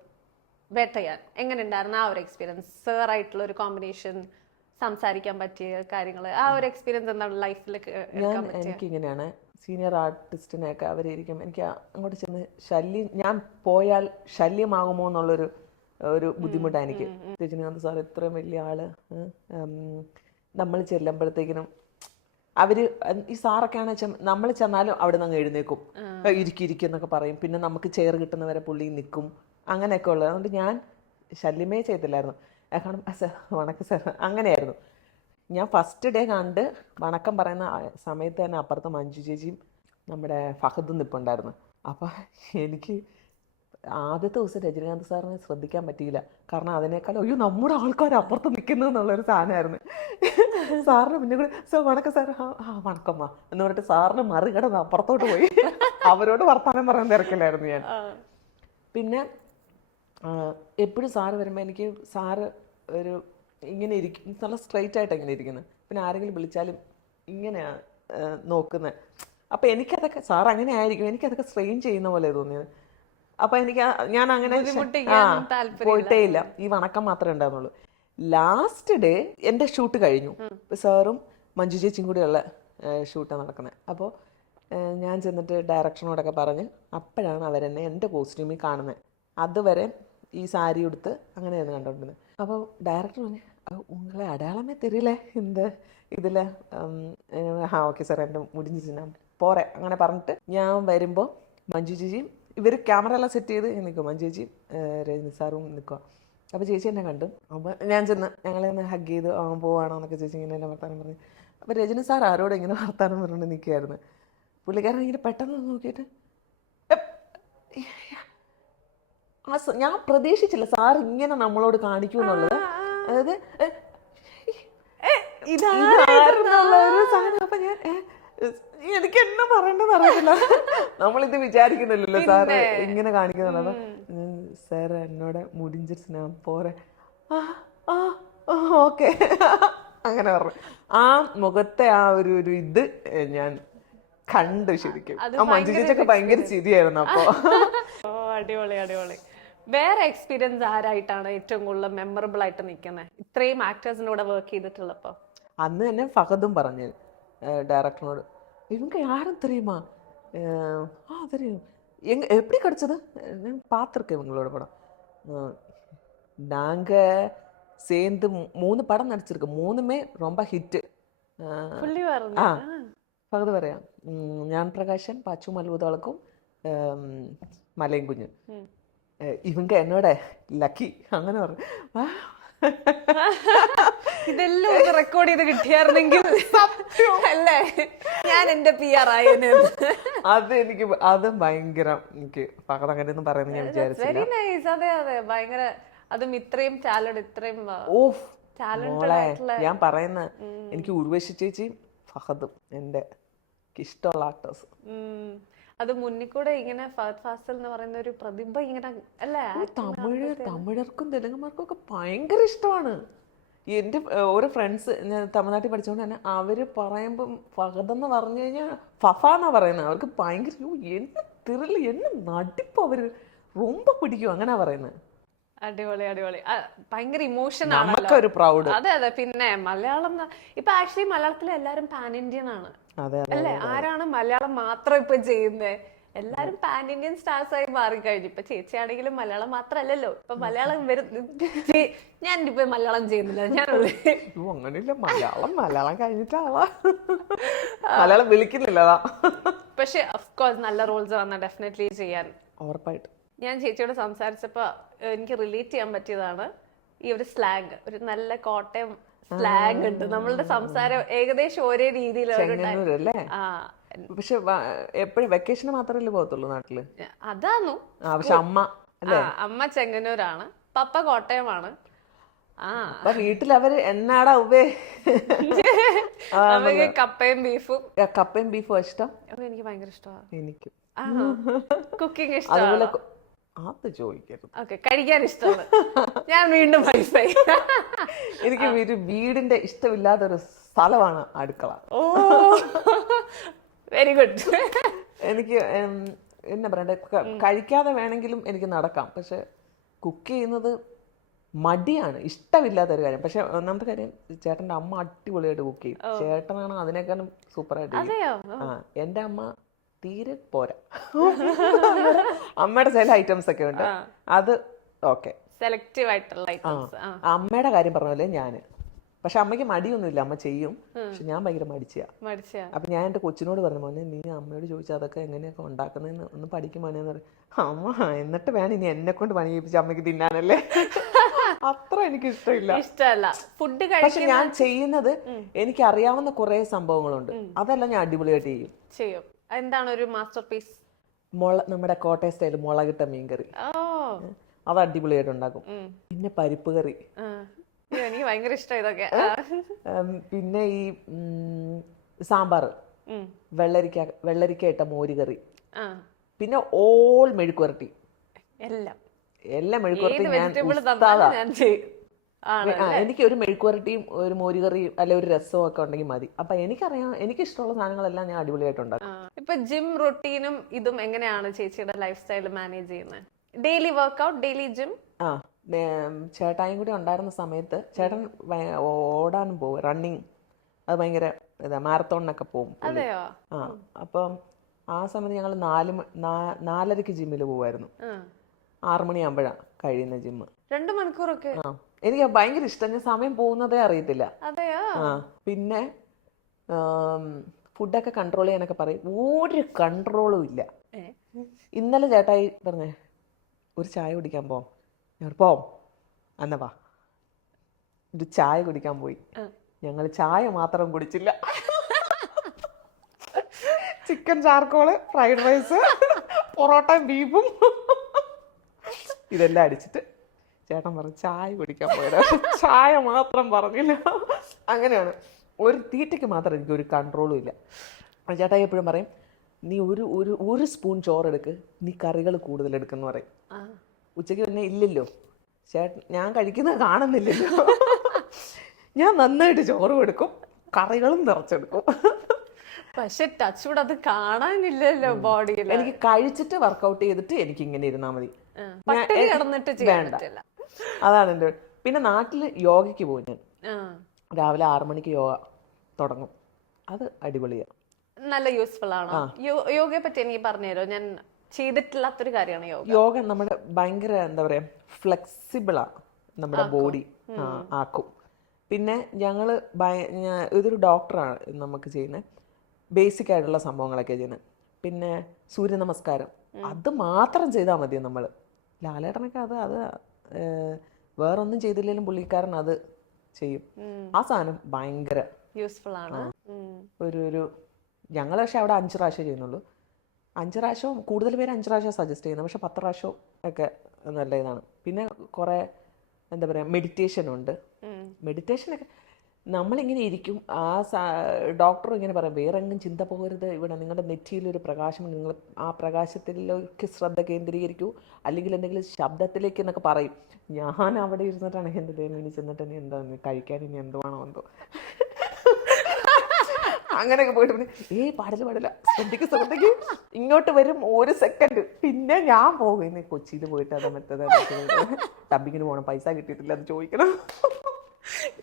വേട്ടയാൻ, എങ്ങനെ ഉണ്ടായിരുന്നു ആ ഒരു എക്സ്പീരിയൻസ്? സാർ ആയിട്ടുള്ള ഒരു കോമ്പിനേഷൻ, സംസാരിക്കാൻ പറ്റിയ കാര്യങ്ങൾ, ആ ഒരു എക്സ്പീരിയൻസ് എന്താണ് ലൈഫിൽ? എനിക്കിങ്ങനെയാണ്, സീനിയർ ആർട്ടിസ്റ്റിനെയൊക്കെ അവരിക്കും എനിക്ക് അങ്ങോട്ട് ചെന്ന് ഞാൻ പോയാൽ ശല്യമാകുമോ എന്നുള്ളൊരു ബുദ്ധിമുട്ടാണ് എനിക്ക്. രജനീകാന്ത് സാർ ഇത്രയും വലിയ ആള്, നമ്മൾ ചെല്ലുമ്പോഴത്തേക്കിനും അവര് ഈ സാറൊക്കെയാണ് നമ്മൾ ചെന്നാലും അവിടെ നിന്ന് എഴുന്നേക്കും, ഇരിക്കുന്നൊക്കെ പറയും. പിന്നെ നമുക്ക് ചെയർ കിട്ടുന്നവരെ പുള്ളി നിൽക്കും, അങ്ങനെയൊക്കെ ഉള്ളത്. അതുകൊണ്ട് ഞാൻ ശല്യമേ ചെയ്തില്ലായിരുന്നു. കാരണം സാർ വണക്കം സാർ അങ്ങനെയായിരുന്നു. ഞാൻ ഫസ്റ്റ് ഡേ കണ്ട് വണക്കം പറയുന്ന സമയത്ത് തന്നെ അപ്പുറത്ത് മഞ്ജു ചേച്ചിയും നമ്മുടെ ഫഹദും നിൽപ്പുണ്ടായിരുന്നു. അപ്പം എനിക്ക് ആദ്യത്തെ ദിവസം രജനീകാന്ത് സാറിനെ ശ്രദ്ധിക്കാൻ പറ്റിയില്ല. കാരണം അതിനേക്കാൾ അയ്യോ നമ്മുടെ ആൾക്കാർ അപ്പുറത്ത് നിൽക്കുന്നു എന്നുള്ളൊരു സാധനമായിരുന്നു. സാറിന് പിന്നെ കൂടെ സാർ വണക്കം സാർ, വണക്കമ്മ എന്ന് പറഞ്ഞിട്ട് സാറിന് മറികടന്ന് അപ്പുറത്തോട്ട് പോയി അവരോട് വർത്തമാനം പറയാൻ തിരക്കില്ലായിരുന്നു ഞാൻ. പിന്നെ എപ്പോഴും സാറ് വരുമ്പോൾ എനിക്ക് സാറ് ഒരു ഇങ്ങനെ ഇരിക്കും, നല്ല സ്ട്രെയിറ്റ് ആയിട്ട് ഇങ്ങനെ ഇരിക്കുന്നത്. പിന്നെ ആരെങ്കിലും വിളിച്ചാലും ഇങ്ങനെയാണ് നോക്കുന്നത്. അപ്പം എനിക്കതൊക്കെ സാർ അങ്ങനെ ആയിരിക്കും, എനിക്കതൊക്കെ സ്ട്രെയിൻ ചെയ്യുന്ന പോലെ തോന്നിയത്. അപ്പം എനിക്ക് ഞാൻ അങ്ങനെ പോയിട്ടേ ഇല്ല, ഈ വണക്കം മാത്രമേ ഉണ്ടായിരുന്നുള്ളൂ. ലാസ്റ്റ് ഡേ എൻ്റെ ഷൂട്ട് കഴിഞ്ഞു, സാറും മഞ്ജു ചേച്ചിയും കൂടെയുള്ള ഷൂട്ടാണ് നടക്കുന്നത്. അപ്പോൾ ഞാൻ ചെന്നിട്ട് ഡയറക്ഷനോടൊക്കെ പറഞ്ഞ് അപ്പോഴാണ് അവരെന്നെ എൻ്റെ കോസ്റ്റ്യൂമിൽ കാണുന്നത്. അതുവരെ ഈ സാരി ഉടുത്ത് അങ്ങനെയാണ് കണ്ടുകൊണ്ടിരുന്നത്. അപ്പോൾ ഡയറക്ടർ പറഞ്ഞു, ഉങ്ങളെ അടയാളമേ തരില്ലേ എന്ത് ഇതിൽ, ഓക്കെ സാർ എൻ്റെ മുടിഞ്ഞു ഞാൻ പോരെ അങ്ങനെ പറഞ്ഞിട്ട് ഞാൻ വരുമ്പോൾ മഞ്ജു ചേച്ചിയും ഇവർ ക്യാമറ എല്ലാം സെറ്റ് ചെയ്ത് നിൽക്കും, മഞ്ജു ചേച്ചിയും രജനി സാറും നിൽക്കുക. അപ്പോൾ ചേച്ചി എന്നെ കണ്ടു. അപ്പോൾ ഞാൻ ചെന്ന് ഞങ്ങളെ ഒന്ന് ഹഗ് ചെയ്ത് പോവാണോ എന്നൊക്കെ ചേച്ചി ഇങ്ങനെ എല്ലാം വർത്താനം പറഞ്ഞു. അപ്പോൾ രജനി സാർ ആരോടും ഇങ്ങനെ വർത്താനം പറഞ്ഞുകൊണ്ട് നിൽക്കുകയായിരുന്നു. പുള്ളിക്കാരൻ ഇങ്ങനെ പെട്ടെന്ന് നോക്കിയിട്ട് ഞാൻ പ്രതീക്ഷിച്ചില്ല സാർ ഇങ്ങനെ നമ്മളോട് കാണിക്കുമെന്നുള്ളത്. അതായത് ഇതാണെന്നുള്ള ഒരു സാധനം. അപ്പം ഞാൻ എനിക്ക് എന്നെ പറയേണ്ടത് അറിയില്ല, നമ്മളിത് വിചാരിക്കുന്നില്ലല്ലോ സാറ് ഇങ്ങനെ കാണിക്കുന്നുള്ളത്. സാർ എന്നോട് മുടിഞ്ചിട്ട് ഞാൻ പോരെ ഓക്കെ അങ്ങനെ പറഞ്ഞു. ആ മുഖത്തെ ആ ഒരു ഇത് ഞാൻ കണ്ടു ശരിക്കും. ആ മഞ്ജു ചേച്ചിയൊക്കെ ഭയങ്കര ചിരിയായിരുന്നു അപ്പൊ. അടിപൊളി അടിപൊളി. വേറെ എക്സ്പീരിയൻസ് ആരായിട്ടാണ് ഏറ്റവും കൂടുതൽ മെമ്മറബിൾ ആയിട്ട് നിൽക്കുന്നത് ഇത്രയും ആക്ടേഴ്സിന്റെ കൂടെ വർക്ക് ചെയ്തിട്ടുള്ളപ്പോ? അന്ന് തന്നെ ഫഹദും പറഞ്ഞു ഡയറക്ടറിനോട്, ഇവങ്ക யாரும் தெரியுமா, தெரியும், எப்படி கிடைச்சது, பார்த்துருக்கேன் இவங்களோட படம், நாங்க சேர்ந்து 3 படம் நடிச்சிருக்கோம், 3மே ரொம்ப ஹிറ്റ്. ഫഹദ് പറയാം, ഞാൻ പ്രകാശൻ, പാച്ചു മൽവുതാൾക്കും മലയും കുഞ്ഞ്, ഇവങ്ക എന്നോട് ലക്കി അങ്ങനെ പറഞ്ഞു. ഇതെല്ലാം ഒന്ന് റെക്കോർഡ് ചെയ്ത് കിട്ടിയായിരുന്നെങ്കിൽ അല്ലേ ഞാൻ എന്റെ PR ആയേനെ. അത് ഭയങ്കര എനിക്ക് ഫഹദ് അങ്ങനെയൊന്നും പറയുന്നത് ഞാൻ വിചാരിച്ചില്ല. Very nice. അതെ അതെ, ഭയങ്കര. അതും ഇത്രയും ടാലന്റ്, ഇത്രയും ഞാൻ പറയുന്ന എനിക്ക് ഉർവശി ചേച്ചിയും ഫഹദും എൻ്റെ ഇഷ്ടമുള്ള ആക്ടേഴ്സ്. അത് മുന്നിൽ കൂടെ ഇങ്ങനെ ഫഹദ് ഫാസിൽ എന്ന് പറയുന്ന ഒരു പ്രതിഭ ഇങ്ങനെ അല്ലേ. തമിഴർക്കും തെലുങ്കന്മാർക്കും ഒക്കെ ഭയങ്കര ഇഷ്ടമാണ്. എൻ്റെ ഓരോ ഫ്രണ്ട്സ് ഞാൻ തമിഴ്നാട്ടിൽ പഠിച്ചുകൊണ്ട് തന്നെ അവര് പറയുമ്പം ഫഹദ് എന്ന് പറഞ്ഞു കഴിഞ്ഞാൽ ഫഫ എന്നാ പറയുന്നത്. അവർക്ക് ഭയങ്കര എന്നെ തിരല് എന്നെ നടിപ്പ് അവര് ரொம்ப പിടിക്കും അങ്ങനെ പറയുന്നത്. അടിപൊളി അടിപൊളി. ഭയങ്കര ഇമോഷൻ പ്രൗഡ്. അതെ അതെ. പിന്നെ മലയാളം ഇപ്പൊ ആക്ച്വലി മലയാളത്തിലെ എല്ലാരും പാൻ ഇന്ത്യൻ ആണ് അല്ലേ. ആരാണ് മലയാളം മാത്രം ഇപ്പൊ ചെയ്യുന്നത്? എല്ലാരും പാൻ ഇന്ത്യൻ സ്റ്റാർസ് ആയി മാറിക്കഴിഞ്ഞു. ഇപ്പൊ ചേച്ചിയാണെങ്കിലും മലയാളം മാത്രല്ലല്ലോ, ഇപ്പൊ മലയാളം ഞാൻ ഇപ്പൊ മലയാളം ചെയ്യുന്നില്ല, അങ്ങനെയില്ല, മലയാളം കഴിഞ്ഞിട്ടാളാ മലയാളം വിളിക്കുന്നില്ലതാ. പക്ഷെ ഓഫ്കോഴ്സ് നല്ല റോൾസ് വന്നാൽ ഡെഫിനറ്റ്ലി ചെയ്യാൻ ഉറപ്പായിട്ട്. ഞാൻ ചേച്ചിയോട് സംസാരിച്ചപ്പോ എനിക്ക് റിലേറ്റ് ചെയ്യാൻ പറ്റിയതാണ് ഈ ഒരു സ്ലാങ്. ഒരു നല്ല കോട്ടയം സ്ലാങ് ഉണ്ട്, നമ്മളുടെ സംസാരം ഏകദേശം ഒരേ രീതിയിലുള്ള. പക്ഷെ എപ്പോഴും വെക്കേഷന് മാത്രമല്ലേ പോകത്തുള്ളൂ നാട്ടില്? അതാന്നു. പക്ഷെ അമ്മ ചെങ്ങന്നൂരാണ്, പപ്പ കോട്ടയമാണ്. വീട്ടിൽ അവര് എന്നാടാ ഉവേ നമുക്ക് കപ്പയും ബീഫും ഇഷ്ടം. എനിക്ക് ഭയങ്കര ഇഷ്ടമാണ്. എനിക്കും കുക്കിംഗ് ഇഷ്ടമാണ്. അത് ചോദിക്കരുത്. ഓക്കെ, കഴിക്കാൻ ഇഷ്ടമാണ്. ഞാൻ വീണ്ടും വൈഫൈ. എനിക്ക് വീടിന്റെ ഇഷ്ടമില്ലാത്തൊരു സ്ഥലമാണ് അടുക്കള. ഓ വെരി ഗുഡ്. എനിക്ക് എന്നാ പറയണ്ടേ, കഴിക്കാതെ വേണമെങ്കിലും എനിക്ക് നടക്കാം, പക്ഷെ കുക്ക് ചെയ്യുന്നത് മടിയാണ്, ഇഷ്ടമില്ലാത്തൊരു കാര്യം. പക്ഷെ ഒന്നാമത്തെ കാര്യം, ചേട്ടന്റെ അമ്മ അടിപൊളിയായിട്ട് കുക്ക് ചെയ്യും. ചേട്ടനാണ് അതിനേക്കാളും സൂപ്പറായിട്ട് ചെയ്യും. എന്റെ അമ്മ തീരെ പോരാ. അമ്മയുടെ ചില ഐറ്റംസ് ഒക്കെ ഉണ്ട്, അത് ഓക്കെ, സെലക്റ്റീവ് ആയിട്ടുള്ള ഐറ്റംസ്. അമ്മയുടെ കാര്യം പറഞ്ഞ ഞാന്, പക്ഷെ അമ്മയ്ക്ക് മടിയൊന്നുമില്ല, അമ്മ ചെയ്യും. പക്ഷെ ഞാൻ ഭയങ്കര മടിച്ചാ. അപ്പൊ ഞാൻ എന്റെ കൊച്ചിനോട് പറഞ്ഞു, മോനെ നീ അമ്മയോട് ചോദിച്ചാൽ അതൊക്കെ എങ്ങനെയൊക്കെ ഉണ്ടാക്കുന്നതെന്ന് ഒന്ന് പഠിക്കും മോനെന്ന് പറയും. അമ്മ എന്നിട്ട് വേണം ഇനി എന്നെ കൊണ്ട് പണി ചെയ്യിപ്പിച്ച അമ്മയ്ക്ക് തിന്നാനല്ലേ. അത്ര എനിക്ക് ഇഷ്ടമല്ല ഫുഡ്. പക്ഷെ ഞാൻ ചെയ്യുന്നത് എനിക്ക് അറിയാവുന്ന കുറെ സംഭവങ്ങളുണ്ട്, അതെല്ലാം ഞാൻ അടിപൊളിയായിട്ട് ചെയ്യും. എന്താണ് ഒരു മാസ്റ്റർ പീസ്? നമ്മുടെ കോട്ടയം സ്റ്റൈൽ മുളകിട്ട മീൻകറി, അത് അടിപൊളിയായിട്ട് ഉണ്ടാക്കും. പിന്നെ പരിപ്പ് കറി, എനിക്ക് ഭയങ്കര ഇഷ്ടം ഇതൊക്കെ. പിന്നെ ഈ സാമ്പാർ, വെള്ളരിക്ക ഇട്ട മോര് കറി, പിന്നെ ഓൾ മെഴുക്കുവരട്ടി, എല്ലാം എല്ലാ ഏത് മെഴുക്കുവരട്ടിയും ഞാൻ വെജിറ്റബിൾ ഉസ്താദാ. തന്നാലും ഞാൻ ചെയ്യും. ആണ് എനിക്ക് ഒരു മെഴുക്കുവരട്ടിയും ഒരു മോരുകറിയും അല്ലെ ഒരു രസവും ഒക്കെ ഉണ്ടെങ്കിൽ മതി. അപ്പൊ എനിക്കറിയാം, എനിക്ക് ഇഷ്ടമുള്ള സാധനങ്ങളെല്ലാം ഞാൻ അടിപൊളിയായിട്ട് ഉണ്ടാക്കും. ഇപ്പൊ ജിം റൊട്ടീനും ഇതും എങ്ങനെയാണ് ചേച്ചിയുടെ ലൈഫ് സ്റ്റൈൽ മാനേജ് ചെയ്യുന്നത്? Daily workout, daily gym? ആ ചേട്ടായും കൂടി ഉണ്ടായിരുന്ന സമയത്ത് ചേട്ടൻ ഓടാനും പോകും, റണ്ണിങ്, അത് ഭയങ്കര ഇതാ, മാരത്തോണിനൊക്കെ പോകും പുള്ളി. അതെയോ? ആ അപ്പം ആ സമയത്ത് ഞങ്ങൾ 4:30 ജിമ്മിൽ പോകുമായിരുന്നു. 6 മണിയാകുമ്പോഴാണ് കഴിയുന്ന ജിമ്മ്. 2 മണിക്കൂറൊക്കെ? ആ എനിക്ക് ഭയങ്കര ഇഷ്ടം, ഞാൻ സമയം പോകുന്നതേ അറിയത്തില്ല. അതെയോ? ആ പിന്നെ ഫുഡൊക്കെ കൺട്രോൾ ചെയ്യാനൊക്കെ പറയും, ഒരു കൺട്രോളും ഇല്ല. ഇന്നലെ ചേട്ടായി പറഞ്ഞേ ഒരു ചായ കുടിക്കാൻ പോവാം, ഞാൻ പോവും എന്നാ വാ. ഒരു ചായ കുടിക്കാൻ പോയി. ഞങ്ങൾ ചായ മാത്രം കുടിച്ചില്ല, ചിക്കൻ ചാർക്കോള്, ഫ്രൈഡ് റൈസ്, പൊറോട്ടയും ബീഫും ഇതെല്ലാം അടിച്ചിട്ട് ചേട്ടൻ പറഞ്ഞു ചായ കുടിക്കാൻ പോയത്, ചായ മാത്രം പറഞ്ഞില്ല. അങ്ങനെയാണ്, ഒരു തീറ്റയ്ക്ക് മാത്രം എനിക്ക് ഒരു കൺട്രോളും ഇല്ല. ചേട്ടായി എപ്പോഴും പറയും, നീ ഒരു സ്പൂൺ ചോറെടുക്ക്, നീ കറികൾ കൂടുതൽ എടുക്കുന്നു പറയും. ഉച്ചയ്ക്ക് പിന്നെ ഇല്ലല്ലോ ചേട്ടൻ, ഞാൻ കഴിക്കുന്നത് കാണുന്നില്ലല്ലോ, ഞാൻ നന്നായിട്ട് ചോറും എടുക്കും, കറികളും നിറച്ചെടുക്കും. പക്ഷെ ടച്ച് വുഡ് അത് കാണാനില്ലല്ലോ ബോഡിയിൽ. എനിക്ക് കഴിച്ചിട്ട് വർക്കൗട്ട് ചെയ്തിട്ട് എനിക്ക് ഇങ്ങനെ ഇരുന്നാൽ മതി, പട്ടിണി കിടന്നിട്ട് ചെയ്യാൻ വേണ്ട. പറ്റില്ല. അതാണ് എൻ്റെ. പിന്നെ നാട്ടിൽ യോഗയ്ക്ക് പോകും ഞാൻ, ആ, രാവിലെ 6 മണിക്ക് യോഗ തുടങ്ങും, അത് അടിപൊളിയാണ്, നല്ല യൂസ്ഫുൾ ആണോ? യോഗയെ പറ്റി എനിക്ക് പറഞ്ഞുതരോ? ഞാൻ ചെയ്തിട്ടില്ലാത്തൊരു കാര്യമാണ് യോഗ. യോഗ നമ്മുടെ ഭയങ്കര എന്താ പറയാ, ഫ്ലെക്സിബിളാണ് നമ്മുടെ ബോഡി, ആക്കും. പിന്നെ ഞങ്ങള് ഇതൊരു ഡോക്ടറാണ് നമുക്ക് ചെയ്യുന്നത്, ബേസിക് ആയിട്ടുള്ള സംഭവങ്ങളൊക്കെ ചെയ്യുന്നത്. പിന്നെ സൂര്യ നമസ്കാരം, അത് മാത്രം ചെയ്താൽ മതി നമ്മൾ. ലാലേട്ടനൊക്കെ അത് വേറൊന്നും ചെയ്തില്ലെങ്കിലും പുള്ളിക്കാരൻ അത് ചെയ്യും. ആ സാധനം ഭയങ്കര യൂസ്ഫുൾ ആണ്. ഒരു ഞങ്ങൾ പക്ഷെ അവിടെ 5 പ്രാവശ്യം ചെയ്യുന്നുള്ളൂ. 5 പ്രാവശ്യവും കൂടുതൽ പേര് 5 പ്രാവശ്യം സജസ്റ്റ് ചെയ്യുന്നത്, പക്ഷെ 10 പ്രാവശ്യവും ഒക്കെ നല്ല ഇതാണ്. പിന്നെ കുറേ എന്താ പറയുക, മെഡിറ്റേഷൻ ഉണ്ട്. മെഡിറ്റേഷനൊക്കെ നമ്മളിങ്ങനെ ഇരിക്കും, ആ ഡോക്ടറും ഇങ്ങനെ പറയും, വേറെ എങ്ങും ചിന്ത പോകരുത്, ഇവിടെ നിങ്ങളുടെ നെറ്റിയിലൊരു പ്രകാശം, നിങ്ങൾ ആ പ്രകാശത്തിലേക്ക് ശ്രദ്ധ കേന്ദ്രീകരിക്കൂ, അല്ലെങ്കിൽ എന്തെങ്കിലും ശബ്ദത്തിലേക്ക് എന്നൊക്കെ പറയും. ഞാൻ അവിടെ ഇരുന്നിട്ടാണ് എൻ്റെ ദൈവം, ഇനി ചെന്നിട്ട് ഇനി എന്താ കഴിക്കാൻ, ഇനി എന്തുവാണോ എന്തോ അങ്ങനെയൊക്കെ പോയിട്ട് പിന്നെ പാടില്ല, ശ്രദ്ധിക്ക്, ഇങ്ങോട്ട് വരും 1 സെക്കൻഡ്, പിന്നെ ഞാൻ പോകും കൊച്ചിയിൽ പോയിട്ട് അത് മറ്റേത് ഡബിങ്ങിന് പോകണം, പൈസ കിട്ടിയിട്ടില്ല അത് ചോദിക്കണം.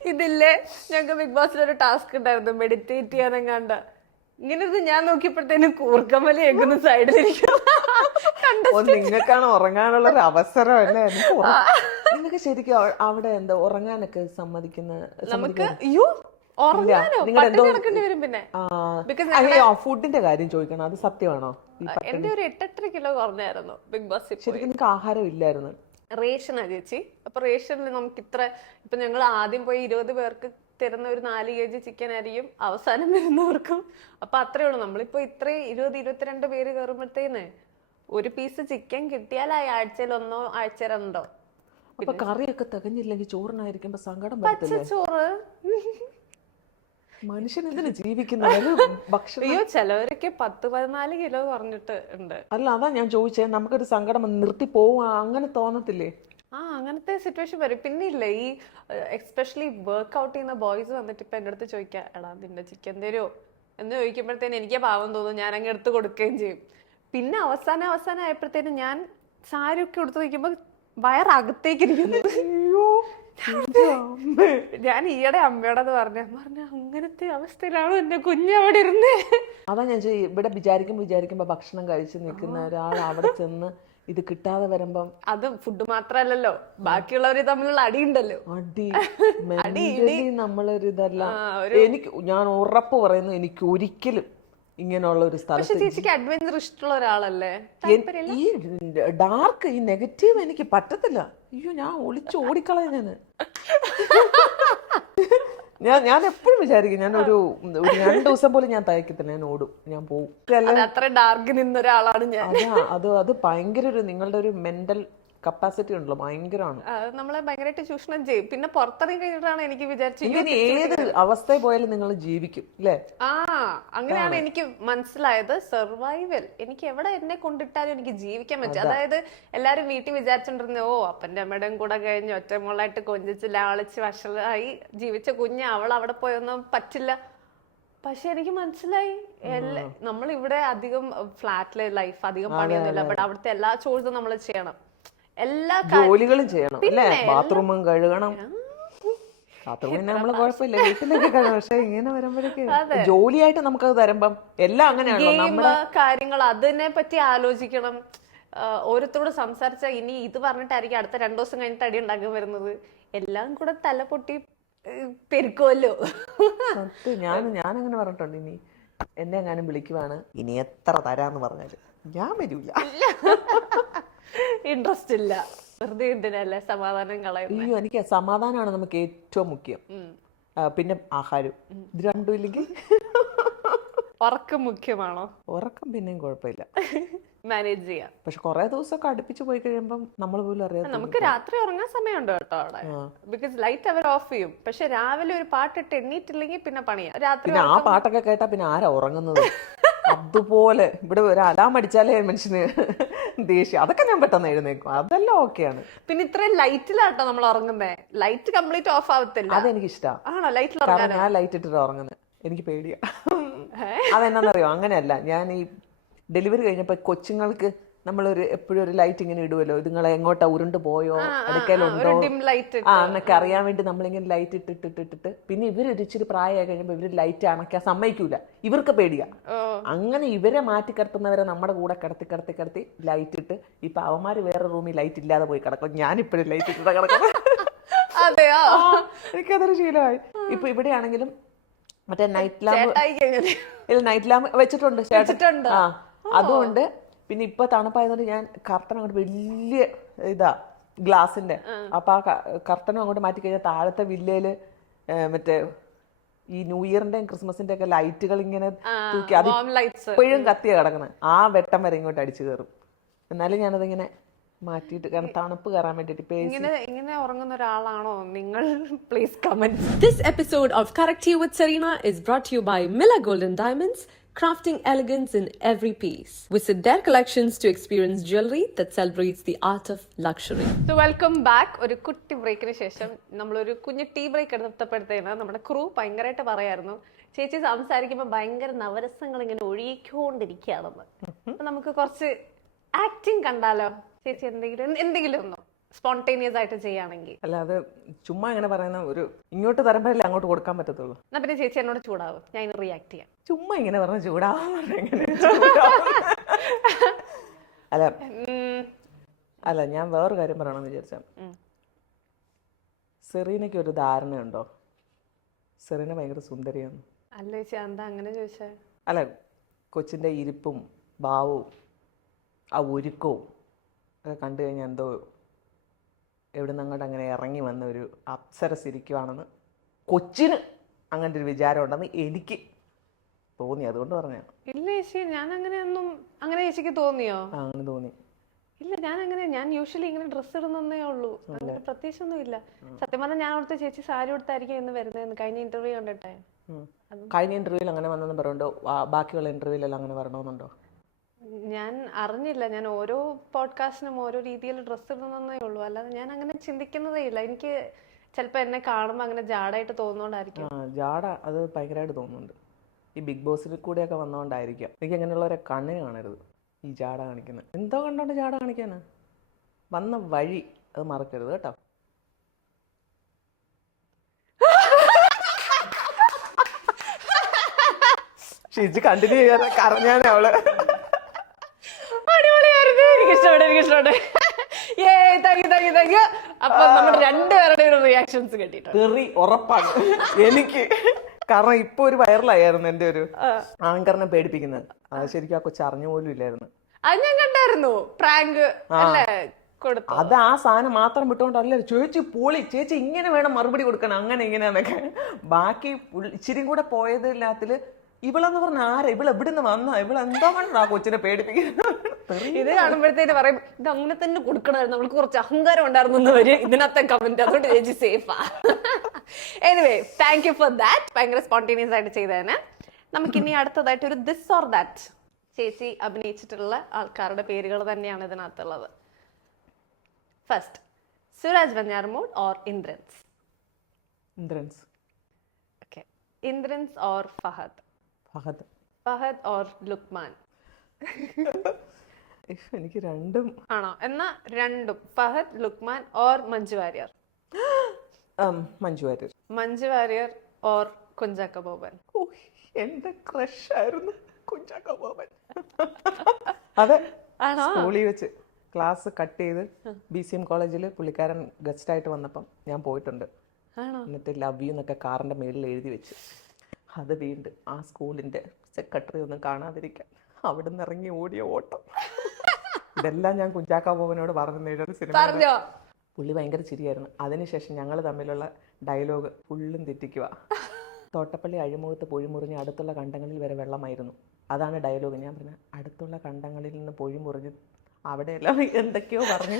ഇതില്ലേ ഞങ്ങൾക്ക് ബിഗ് ബോസിൽ ഒരു ടാസ്ക് ഉണ്ടായിരുന്നു, മെഡിറ്റേറ്റ് ചെയ്യാനെങ്ങാണ്ട. ഇങ്ങനെ ഞാൻ നോക്കിയപ്പോഴത്തേനും കൂർക്കമ്മലി എങ്ങനെ സൈഡിലിരിക്കും. നിങ്ങൾക്കാണ് ഉറങ്ങാനുള്ള ഒരു അവസരം അല്ലേ? നിങ്ങൾക്ക് ശരിക്കും അവിടെ എന്താ ഉറങ്ങാനൊക്കെ സമ്മതിക്കുന്ന? നമുക്ക് അയ്യോ ഉറങ്ങാനോ, പട്ടിണി കിടക്കേണ്ടി വരും. പിന്നെ ഫുഡിന്റെ കാര്യം ചോദിക്കണം, അത് സത്യമാണോ? എന്റെ ഒരു 8-8 കിലോ കുറഞ്ഞായിരുന്നു ബിഗ് ബോസ്. ശരിക്കും നിങ്ങൾക്ക് ആഹാരം ഇല്ലായിരുന്നു? റേഷനാ ചേച്ചി. അപ്പൊ റേഷനിൽ നമുക്ക് ഇത്ര, ഇപ്പൊ ഞങ്ങൾ ആദ്യം പോയി 20 പേർക്ക് തരുന്ന ഒരു 4 kg ചിക്കൻ ആയിരിക്കും അവസാനം വരുന്നവർക്കും. അപ്പൊ അത്രേ ഉള്ളൂ. നമ്മളിപ്പോ ഇത്രയും 20-22 പേര് കയറുമ്പോഴത്തേന് ഒരു പീസ് ചിക്കൻ കിട്ടിയാൽ ആഴ്ചയിൽ 1 ആഴ്ച 2. അപ്പൊ കറിയൊക്കെ തികഞ്ഞില്ലെങ്കിൽ ചോറിനായിരിക്കുമ്പോ സങ്കടം പച്ച ചോറ്. മനുഷ്യൻ എന്തിനു ജീവിക്കുന്നത്? ഭക്ഷണം. അയ്യോ ചിലവരൊക്കെ 10-14 കിലോ കുറഞ്ഞിട്ട് ഉണ്ട്. അല്ല, അതാ ഞാൻ ചോദിച്ചത്, നമുക്കൊരു സങ്കടം നിർത്തി പോവാ, അങ്ങനെ തോന്നത്തില്ലേ? അങ്ങനത്തെ സിറ്റുവേഷൻ വരും. പിന്നെ ഇല്ലേ, ഈ എക്സ്പെഷ്യലി വർക്ക്ഔട്ട് ചെയ്യുന്ന ബോയ്സ് വന്നിട്ട് ഇപ്പൊ എന്റെ അടുത്ത് ചോദിക്കാം, എടാ നിന്റെ ചിക്കൻ തരുമോ എന്ന് ചോദിക്കുമ്പോഴത്തേന് എനിക്ക് പാവം തോന്നും, ഞാൻ അങ്ങ് എടുത്ത് കൊടുക്കുകയും ചെയ്യും. പിന്നെ അവസാനം ആയപ്പോഴത്തേനും ഞാൻ സാരി ഒക്കെ എടുത്ത് വയ്ക്കുമ്പോ വയറകത്തേക്ക് ഇരിക്കുന്നു. ഞാൻ ഈയിടെ അമ്മയോടത് പറഞ്ഞ അങ്ങനത്തെ അവസ്ഥയിലാണോ എന്റെ കുഞ്ഞവിടെ ഇരുന്നേ. അതാ ഞാൻ ഇവിടെ വിചാരിക്കുമ്പോ ഭക്ഷണം കഴിച്ച് നിൽക്കുന്ന ഒരാൾ അവിടെ ചെന്ന് ഇത് കിട്ടാതെ വരുമ്പം, അത് ഫുഡ് മാത്രല്ലല്ലോ, ബാക്കിയുള്ളവര് തമ്മിലുള്ള അടിയുണ്ടല്ലോ, അടി നമ്മളൊരു ഇതല്ല. ഞാൻ ഉറപ്പ് പറയുന്നു, എനിക്ക് ഒരിക്കലും ഇങ്ങനെയുള്ള ഒരു സ്ഥലത്ത്. ചേച്ചിക്ക് അഡ്വഞ്ചർ ഇഷ്ടമുള്ള ഒരാളല്ലേ? ഈ ഡാർക്ക്, ഈ നെഗറ്റീവ് എനിക്ക് പറ്റത്തില്ല. അയ്യോ, ഞാൻ ഓടിക്കളയാ ഞാൻ എപ്പോഴും വിചാരിക്കും, ഞാൻ ഒരു 2 ദിവസം പോലും ഞാൻ തയ്ക്കത്തില്ല, ഞാൻ ഓടും, ഞാൻ പോകും. അത്ര ഡാർക്ക് നിന്ന ഒരാളാണ് ഞാൻ. അത് ഭയങ്കര ഒരു നിങ്ങളുടെ ഒരു മെന്റൽ കപ്പാസിറ്റി ഉണ്ടല്ലോ, ഭയങ്കരമാണ്. നമ്മളെ ഭയങ്കരമായിട്ട് ചൂഷണം ചെയ്യും. പിന്നെ പുറത്തിറങ്ങി കഴിഞ്ഞിട്ടാണ് എനിക്ക് വിചാരിച്ചു ഇങ്ങനെ ഏത് അവസ്ഥയിൽ പോയാലും നിങ്ങൾ ജീവിക്കും അല്ലേ? അങ്ങനെയാണ് എനിക്ക് മനസ്സിലായത്. സർവൈവൽ, എനിക്ക് എവിടെ എന്നെ കൊണ്ടിട്ടാലും എനിക്ക് ജീവിക്കാൻ പറ്റും. അതായത് എല്ലാരും വീട്ടിൽ വിചാരിച്ചോണ്ടിരുന്ന അപ്പന്റെ അമ്മയുടെയും കൂടെ കഴിഞ്ഞ് ഒറ്റമോളായിട്ട് കൊഞ്ചിച്ച് ലാളിച്ച് വഷളായി ജീവിച്ച കുഞ്ഞ് അവൾ അവിടെ പോയൊന്നും പറ്റില്ല. പക്ഷെ എനിക്ക് മനസ്സിലായി നമ്മൾ ഇവിടെ അധികം ഫ്ലാറ്റിലെ ലൈഫ് അധികം പണിയൊന്നുമില്ല. ബട്ട് അവിടുത്തെ എല്ലാ ചോഴ്സും നമ്മൾ ചെയ്യണം, എല്ലാ ജോലികളും ചെയ്യണം അല്ലേ? ബാത്റൂമും കഴുകണം. ബാത്റൂമിൽ നമ്മള് കുഴപ്പമില്ല, വീട്ടിലൊക്കെ കഴുകണം. പക്ഷെ ഇങ്ങനെ വരുമ്പോഴേക്ക് ജോലിയായിട്ട് നമുക്കത് തരുമ്പം എല്ലാം അങ്ങനെയാണല്ലോ. കാര്യങ്ങൾ അതിനെ പറ്റി ആലോചിക്കണം. ഓരോരുത്തരോട് സംസാരിച്ച ഇനി ഇത് പറഞ്ഞിട്ടായിരിക്കും അടുത്ത 2 ദിവസം കഴിഞ്ഞിട്ട് അടി ഉണ്ടാക്കാൻ വരുന്നത്. എല്ലാം കൂടെ തല പൊട്ടി പെരുക്കുമല്ലോ. ഞാനങ്ങനെ പറഞ്ഞിട്ടുണ്ട്, ഇനി എന്നെ എങ്ങാനും വിളിക്കുവാണ് ഇനി എത്ര തരാന്ന് പറഞ്ഞാല് ഞാൻ വരൂല. ഇൻട്രസ്റ്റ് ഇല്ല, വെറുതെ എന്തിനല്ലേ സമാധാനം കളയുന്നത്. അയ്യോ, എനിക്ക് സമാധാനമാണ് നമുക്ക് ഏറ്റവും മുഖ്യം. പിന്നെ ആഹാരം, ഇത് രണ്ടും ഇല്ലെങ്കിൽ. ഉറക്കം മുഖ്യമാണോ? ഉറക്കം പിന്നെയും കുഴപ്പമില്ല, മാനേജ് ചെയ്യാം. പക്ഷെ കുറെ ദിവസമൊക്കെ അടുപ്പിച്ച് പോയി കഴിയുമ്പം നമ്മൾ പോലും അറിയാം. നമുക്ക് രാത്രി ഉറങ്ങാൻ സമയമുണ്ട് കേട്ടോ അവിടെ, ബിക്കോസ് ലൈറ്റ് അവർ ഓഫ് ചെയ്യും. പക്ഷെ രാവിലെ ഒരു പാട്ടിട്ട് എണ്ണീറ്റില്ലെങ്കിൽ പിന്നെ പണിയാ. രാത്രി ആ പാട്ടൊക്കെ കേട്ടാ പിന്നെ ആരാ ഉറങ്ങുന്നത്? അതുപോലെ ഇവിടെ ഒരു അലാം അടിച്ചാലേ മനുഷ്യന് ദേഷ്യം. അതൊക്കെ ഞാൻ പെട്ടെന്ന് എഴുന്നേക്കും, അതെല്ലാം ഓക്കെയാണ്. പിന്നെ ഇത്രയും ലൈറ്റിലാട്ടോ നമ്മൾ ഉറങ്ങുന്നേ, ലൈറ്റ് കംപ്ലീറ്റ് ഓഫ് ആവത്തില്ല. അതെനിക്ക് ഇഷ്ടമാണ്. ആണോ ലൈറ്റിൽ? കാരണം ഞാൻ ലൈറ്റ് ഇട്ടിട്ട് ഉറങ്ങുന്നത് എനിക്ക് പേടിയാ. അതെന്നാന്നറിയോ? അങ്ങനെയല്ല, ഞാൻ ഈ ഡെലിവറി കഴിഞ്ഞപ്പോ കൊച്ചുങ്ങൾക്ക് നമ്മളൊരു എപ്പോഴും ഒരു ലൈറ്റ് ഇങ്ങനെ ഇടുമല്ലോ, ഇതുങ്ങളെ എങ്ങോട്ടാ ഉരുണ്ട് പോയോ അടുക്കലുണ്ടോ എന്നൊക്കെ അറിയാൻ വേണ്ടി നമ്മളിങ്ങനെ ലൈറ്റ് ഇട്ടിട്ടിട്ടിട്ട് പിന്നെ ഇവരൊരു ഇച്ചിരി പ്രായമായി കഴിയുമ്പോ ഇവര് ലൈറ്റ് അണയ്ക്കാൻ സമ്മതിക്കൂല, ഇവർക്ക് പേടിയാ. അങ്ങനെ ഇവരെ മാറ്റി കിടത്തുന്നവരെ നമ്മുടെ കൂടെ കിടത്തി ലൈറ്റ് ഇട്ട് ഇപ്പൊ അവന്മാര് വേറെ റൂമിൽ ലൈറ്റ് ഇല്ലാതെ പോയി കിടക്കും, ഞാനിപ്പോഴും ലൈറ്റ് ഇട്ടിട്ടാ കിടക്കുന്നത്. അതെയോ? എനിക്കതൊരു ശീലമായി. ഇപ്പൊ ഇവിടെയാണെങ്കിലും മറ്റേ നൈറ്റ് ലാമ്പ് വെച്ചിട്ടുണ്ട്. അതുകൊണ്ട് പിന്നെ ഇപ്പൊ തണുപ്പായതുകൊണ്ട് ഞാൻ കർട്ടൻ അങ്ങോട്ട് വലിയ ഇതാ ഗ്ലാസിന്റെ, അപ്പൊ ആ കർട്ടനും അങ്ങോട്ട് മാറ്റി കഴിഞ്ഞാൽ താഴത്തെ വില്ലയില് മറ്റേ ഈ ന്യൂ ഇയറിന്റെയും ക്രിസ്മസിന്റെ ഒക്കെ ലൈറ്റുകൾ ഇങ്ങനെ തൂക്കി അത് ഇപ്പോഴും കത്തിയ കിടക്കുന്നത്. ആ വെട്ടം വരെ ഇങ്ങോട്ട് അടിച്ചു കയറും. എന്നാലും ഞാനതിങ്ങനെ മാറ്റിയിട്ട്, കാരണം തണുപ്പ് കയറാൻ വേണ്ടിട്ട്. ഇങ്ങനെ ഉറങ്ങുന്ന ഒരാളാണോ നിങ്ങൾ? Please comment. This episode of Correct You with Serena is brought to you by Miller Golden Diamonds, crafting elegance in every piece. Visit their collections to experience jewelry that celebrates the art of luxury. So welcome back. ഒരു കുട്ടി ബ്രേക്കിന് ശേഷം നമ്മളൊരു കുഞ്ഞു tea break എടുത്തപ്പോഴത്തേന് നമ്മുടെ crew ഭയങ്കരമായിട്ട് പറയായിരുന്നു, ചേച്ചി സംസാരിക്കുമ്പോൾ ഭയങ്കര നവരസങ്ങൾ ഇങ്ങനെ ഒഴുകിക്കൊണ്ടിരിക്കുകയാണെന്ന്. അപ്പൊ നമുക്ക് കുറച്ച് ആക്ടിങ് കണ്ടാലോ? ചേച്ചി എന്തെങ്കിലും ഒന്നോ സ്പോണ്ടേനിയസ് ആയിട്ട് ചെയ്യുകയാണെങ്കിൽ. അല്ലാതെ ചുമ്മാ ഇങ്ങനെ പറയുന്ന ഒരു ഇങ്ങോട്ട് തരുമ്പോഴല്ലേ അങ്ങോട്ട് കൊടുക്കാൻ പറ്റത്തുള്ളൂ. എന്നാ പിന്നെ ചേച്ചി എന്നോട് ചൂടാവും, ഞാൻ ഇന്ന് റിയാക്ട് ചെയ്യാം. ചുമ്മാ ഇങ്ങനെ പറഞ്ഞ ചൂടാവാൻ അല്ല ഞാൻ വേറൊരു കാര്യം പറയണമെന്ന് വിചാരിച്ച, സെറീനയ്ക്ക് ഒരു ധാരണയുണ്ടോ സെറീന ഭയങ്കര സുന്ദരിയാണ്? അല്ല ചേച്ചി, എന്താ അങ്ങനെ ചോദിച്ചേ? അല്ല, കൊച്ചിന്റെ ഇരിപ്പും ഭാവവും ആ ഒരുക്കവും ഒക്കെ കണ്ടു കഴിഞ്ഞാൽ എന്തോ എവിടെ നിന്ന് അങ്ങോട്ട് അങ്ങനെ ഇറങ്ങി വന്ന ഒരു അപ്സരസിരിക്കുവാണെന്ന് കൊച്ചിന് അങ്ങനത്തെ ഒരു വിചാരം ഉണ്ടെന്ന് എനിക്ക് തോന്നി, അതുകൊണ്ട് പറഞ്ഞ. ഇല്ല ചേച്ചി, ഞാൻ അങ്ങനെ ചേച്ചിക്ക് തോന്നിയോ? അങ്ങനെ തോന്നി. ഇല്ല, ഞാൻ യൂഷ്വലി ഇങ്ങനെ ഡ്രസ്സ് ഇടുന്നേ ഉള്ളൂ, അങ്ങനെ പ്രത്യേകിച്ചൊന്നും ഇല്ല. സത്യം പറഞ്ഞാൽ ഞാൻ അവിടുത്തെ ചേച്ചി സാരി കൊടുത്തായിരിക്കും എന്ന് വരുന്നതെന്ന് കഴിഞ്ഞ ഇന്റർവ്യൂ കണ്ടിട്ടേ. കഴിഞ്ഞ ഇന്റർവ്യൂവിൽ അങ്ങനെ വന്നെന്ന് പറയുന്നുണ്ടോ? ബാക്കിയുള്ള ഇന്റർവ്യൂവിലെല്ലാം അങ്ങനെ വരണമെന്നുണ്ടോ? ഞാൻ അറിഞ്ഞില്ല. ഞാൻ ഓരോ പോഡ്കാസ്റ്റിനും ഓരോ രീതിയിൽ ഡ്രസ്സ് ഇടുന്നേ ഉള്ളൂ, അല്ലാതെ ഞാൻ അങ്ങനെ ചിന്തിക്കുന്നതേ ഇല്ല. എനിക്ക് ചിലപ്പോൾ എന്നെ കാണുമ്പോൾ അങ്ങനെ ജാടായിട്ട് തോന്നുന്നോണ്ടായിരിക്കും. ജാട അത് ഭയങ്കരമായിട്ട് തോന്നുന്നുണ്ട്. ഈ ബിഗ് ബോസിൽ കൂടെയൊക്കെ വന്നോണ്ടായിരിക്കാം. എനിക്ക് അങ്ങനെയുള്ളവരെ കണ്ണിന് കാണരുത് ഈ ജാട കാണിക്കുന്നത്. എന്തോ കണ്ടോണ്ട് ജാട കാണിക്കാന് വന്ന വഴി അത് മറക്കരുത് കേട്ടോ. ഷിജി കണ്ടിന്യൂ ചെയ്യാതെ കറഞ്ഞാനേ അവള്. അപ്പൊ നമ്മുടെ രണ്ടുപേരുടെയും റിയാക്ഷൻസ് കിട്ടിയിട്ടുണ്ട്. ഉറപ്പാണ് എനിക്ക്. കാരണം ഇപ്പൊ ഒരു വൈറലായിരുന്നു എന്റെ ഒരു ആങ്കറിനെ പേടിപ്പിക്കുന്നത്. അത് ശരിക്കും ആ കൊച്ചു അറിഞ്ഞു പോലും ഇല്ലായിരുന്നു. അത് ഞാൻ കണ്ടായിരുന്നു, പ്രാങ്ക് അല്ലേ കൊടുത്തു. അത് ആ സാധനം മാത്രം വിട്ടുകൊണ്ടല്ലേ ചേച്ചി പൊളി, ചേച്ചി ഇങ്ങനെ വേണം മറുപടി കൊടുക്കണം, അങ്ങനെ ഇങ്ങനെയാന്നൊക്കെ. ബാക്കി ഇച്ചിരി കൂടെ പോയത് എല്ലാത്തില് ഇവളെന്ന് പറഞ്ഞ ആരാ, ഇവളെവിടുന്ന് വന്നാ, ഇവളെന്താ വേണ്ട ആ കൊച്ചിനെ പേടിപ്പിക്കുന്നത്. ഇത് കാണുമ്പോഴത്തേക്ക് പറയും ഇത് അങ്ങനെ തന്നെ കൊടുക്കണമായിരുന്നു, നമ്മൾക്ക് കുറച്ച് അഹങ്കാരം ഉണ്ടായിരുന്നു വരും ഇതിനകത്തെ കമന്റ്, അതുകൊണ്ട് ചേച്ചി സേഫാ. Anyway thank you for that, ഭയങ്കര സ്പോണ്ടേനിയസ് ആയിട്ട് ചെയ്തതിന്. നമുക്കിനി അടുത്തതായിട്ട് ഒരു ദിസ് ഓർ ദാറ്റ്. ചേച്ചി അഭിനയിച്ചിട്ടുള്ള ആൾക്കാരുടെ പേരുകൾ തന്നെയാണ് ഇതിനകത്തുള്ളത്. First, Suraj Venjaramoodu or Indrans? Indrans. Okay. Indrans or Fahadh? Fahadh. Fahadh or Lukman? എനിക്ക് രണ്ടും ആണോ? എന്നാ രണ്ടും, ഫഹദ്, ലുക്മാൻ ഓർ മഞ്ജു വാര്യർ? മഞ്ജു വാര്യർ. മഞ്ജു വാര്യർ ഓർ കുഞ്ചാക്കോ ബോബൻ? എന്റെ ക്രഷ് ആയിരുന്നു കുഞ്ചാക്കോ ബോബൻ. അതെ, സ്കൂളിൽ വെച്ച് ക്ലാസ് കട്ട് ചെയ്ത് BCM കോളേജിൽ പുള്ളിക്കാരൻ ഗസ്റ്റ് ആയിട്ട് വന്നപ്പം ഞാൻ പോയിട്ടുണ്ട്. എന്നിട്ട് ലവ് യു എന്നൊക്കെ കാറിന്റെ മേളിൽ എഴുതി വെച്ച്, അത് വീണ്ടും ആ സ്കൂളിന്റെ സെക്രട്ടറി ഒന്നും കാണാതിരിക്കാൻ അവിടെ നിന്ന് ഇറങ്ങി ഓടിയ ഓട്ടം. ഇതെല്ലാം ഞാൻ കുഞ്ചാക്കോ ബോബനോട് പറഞ്ഞു സിനിമ. പുള്ളി ഭയങ്കര ചിരിയായിരുന്നു. അതിനുശേഷം ഞങ്ങൾ തമ്മിലുള്ള ഡയലോഗ് ഫുള്ളും തെറ്റിക്കുക. തോട്ടപ്പള്ളി അഴിമുഖത്ത് പൊഴിമുറിഞ്ഞ് അടുത്തുള്ള കണ്ടങ്ങളിൽ വരെ വെള്ളമായിരുന്നു. അതാണ് ഡയലോഗ്. ഞാൻ പറഞ്ഞ അടുത്തുള്ള കണ്ടങ്ങളിൽ നിന്ന് പൊഴിമുറിഞ്ഞ് അവിടെയെല്ലാം എന്തൊക്കെയോ പറഞ്ഞു.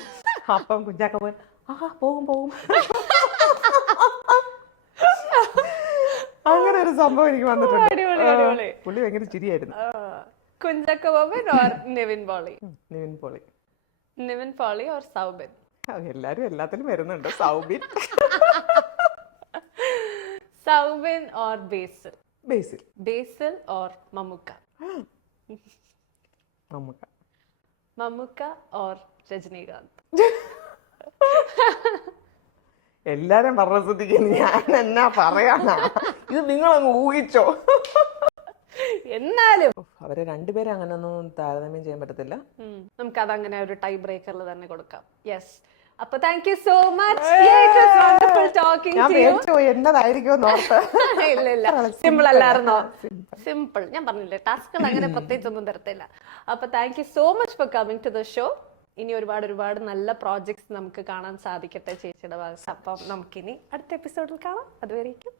അപ്പം കുഞ്ചാക്കോ ബോബൻ പോകും. അങ്ങനെ ഒരു സംഭവം എനിക്ക് വന്നിട്ടുണ്ട്. പുള്ളി ഭയങ്കര ചിരിയായിരുന്നു. കുഞ്ചാക്കോ ബോബൻ ഓർ നിവിൻ പോളി? നിവിൻ പോളി. നിവിൻ പോളി ഓർ സൗബിൻ? എല്ലാരും എല്ലാത്തിലും വരുന്നുണ്ട്. Soubin. Soubin or Basil? Basil. Basil or Mammukka? Mammukka. Mammukka or Rajinikanth? എല്ലാരും പറഞ്ഞ സ്ഥിതിക്ക് ഞാൻ എന്നാ പറയാനാ, ഇത് നിങ്ങളങ്ങ് ഊഹിച്ചോ. എന്നാലും അവരെ രണ്ടുപേരും അങ്ങനെ ഒന്നും താരതമ്യം ചെയ്യാൻ പറ്റത്തില്ല. നമുക്ക് അതങ്ങനെ ഒരു ടൈ ബ്രേക്കറിൽ തന്നെ കൊടുക്കാം. യെസ്. അപ്പൊ thank you so much. Wonderful talking to you. എന്നതായിരിക്കും ഇല്ല സിമ്പിൾ അല്ലായിരുന്നോ? സിമ്പിൾ. ഞാൻ പറഞ്ഞില്ലേ, ടാസ്കുകൾ അങ്ങനെ പ്രത്യേകിച്ചൊന്നും തരത്തില്ല. അപ്പൊ thank you so much for coming to the show. ഇനി ഒരുപാട് നല്ല പ്രോജക്ട്സ് നമുക്ക് കാണാൻ സാധിക്കട്ടെ ചേച്ചിയുടെ ഭാഗത്ത്. അപ്പം നമുക്കിനി അടുത്ത എപ്പിസോഡിൽ കാണാം. അതുവരേക്കും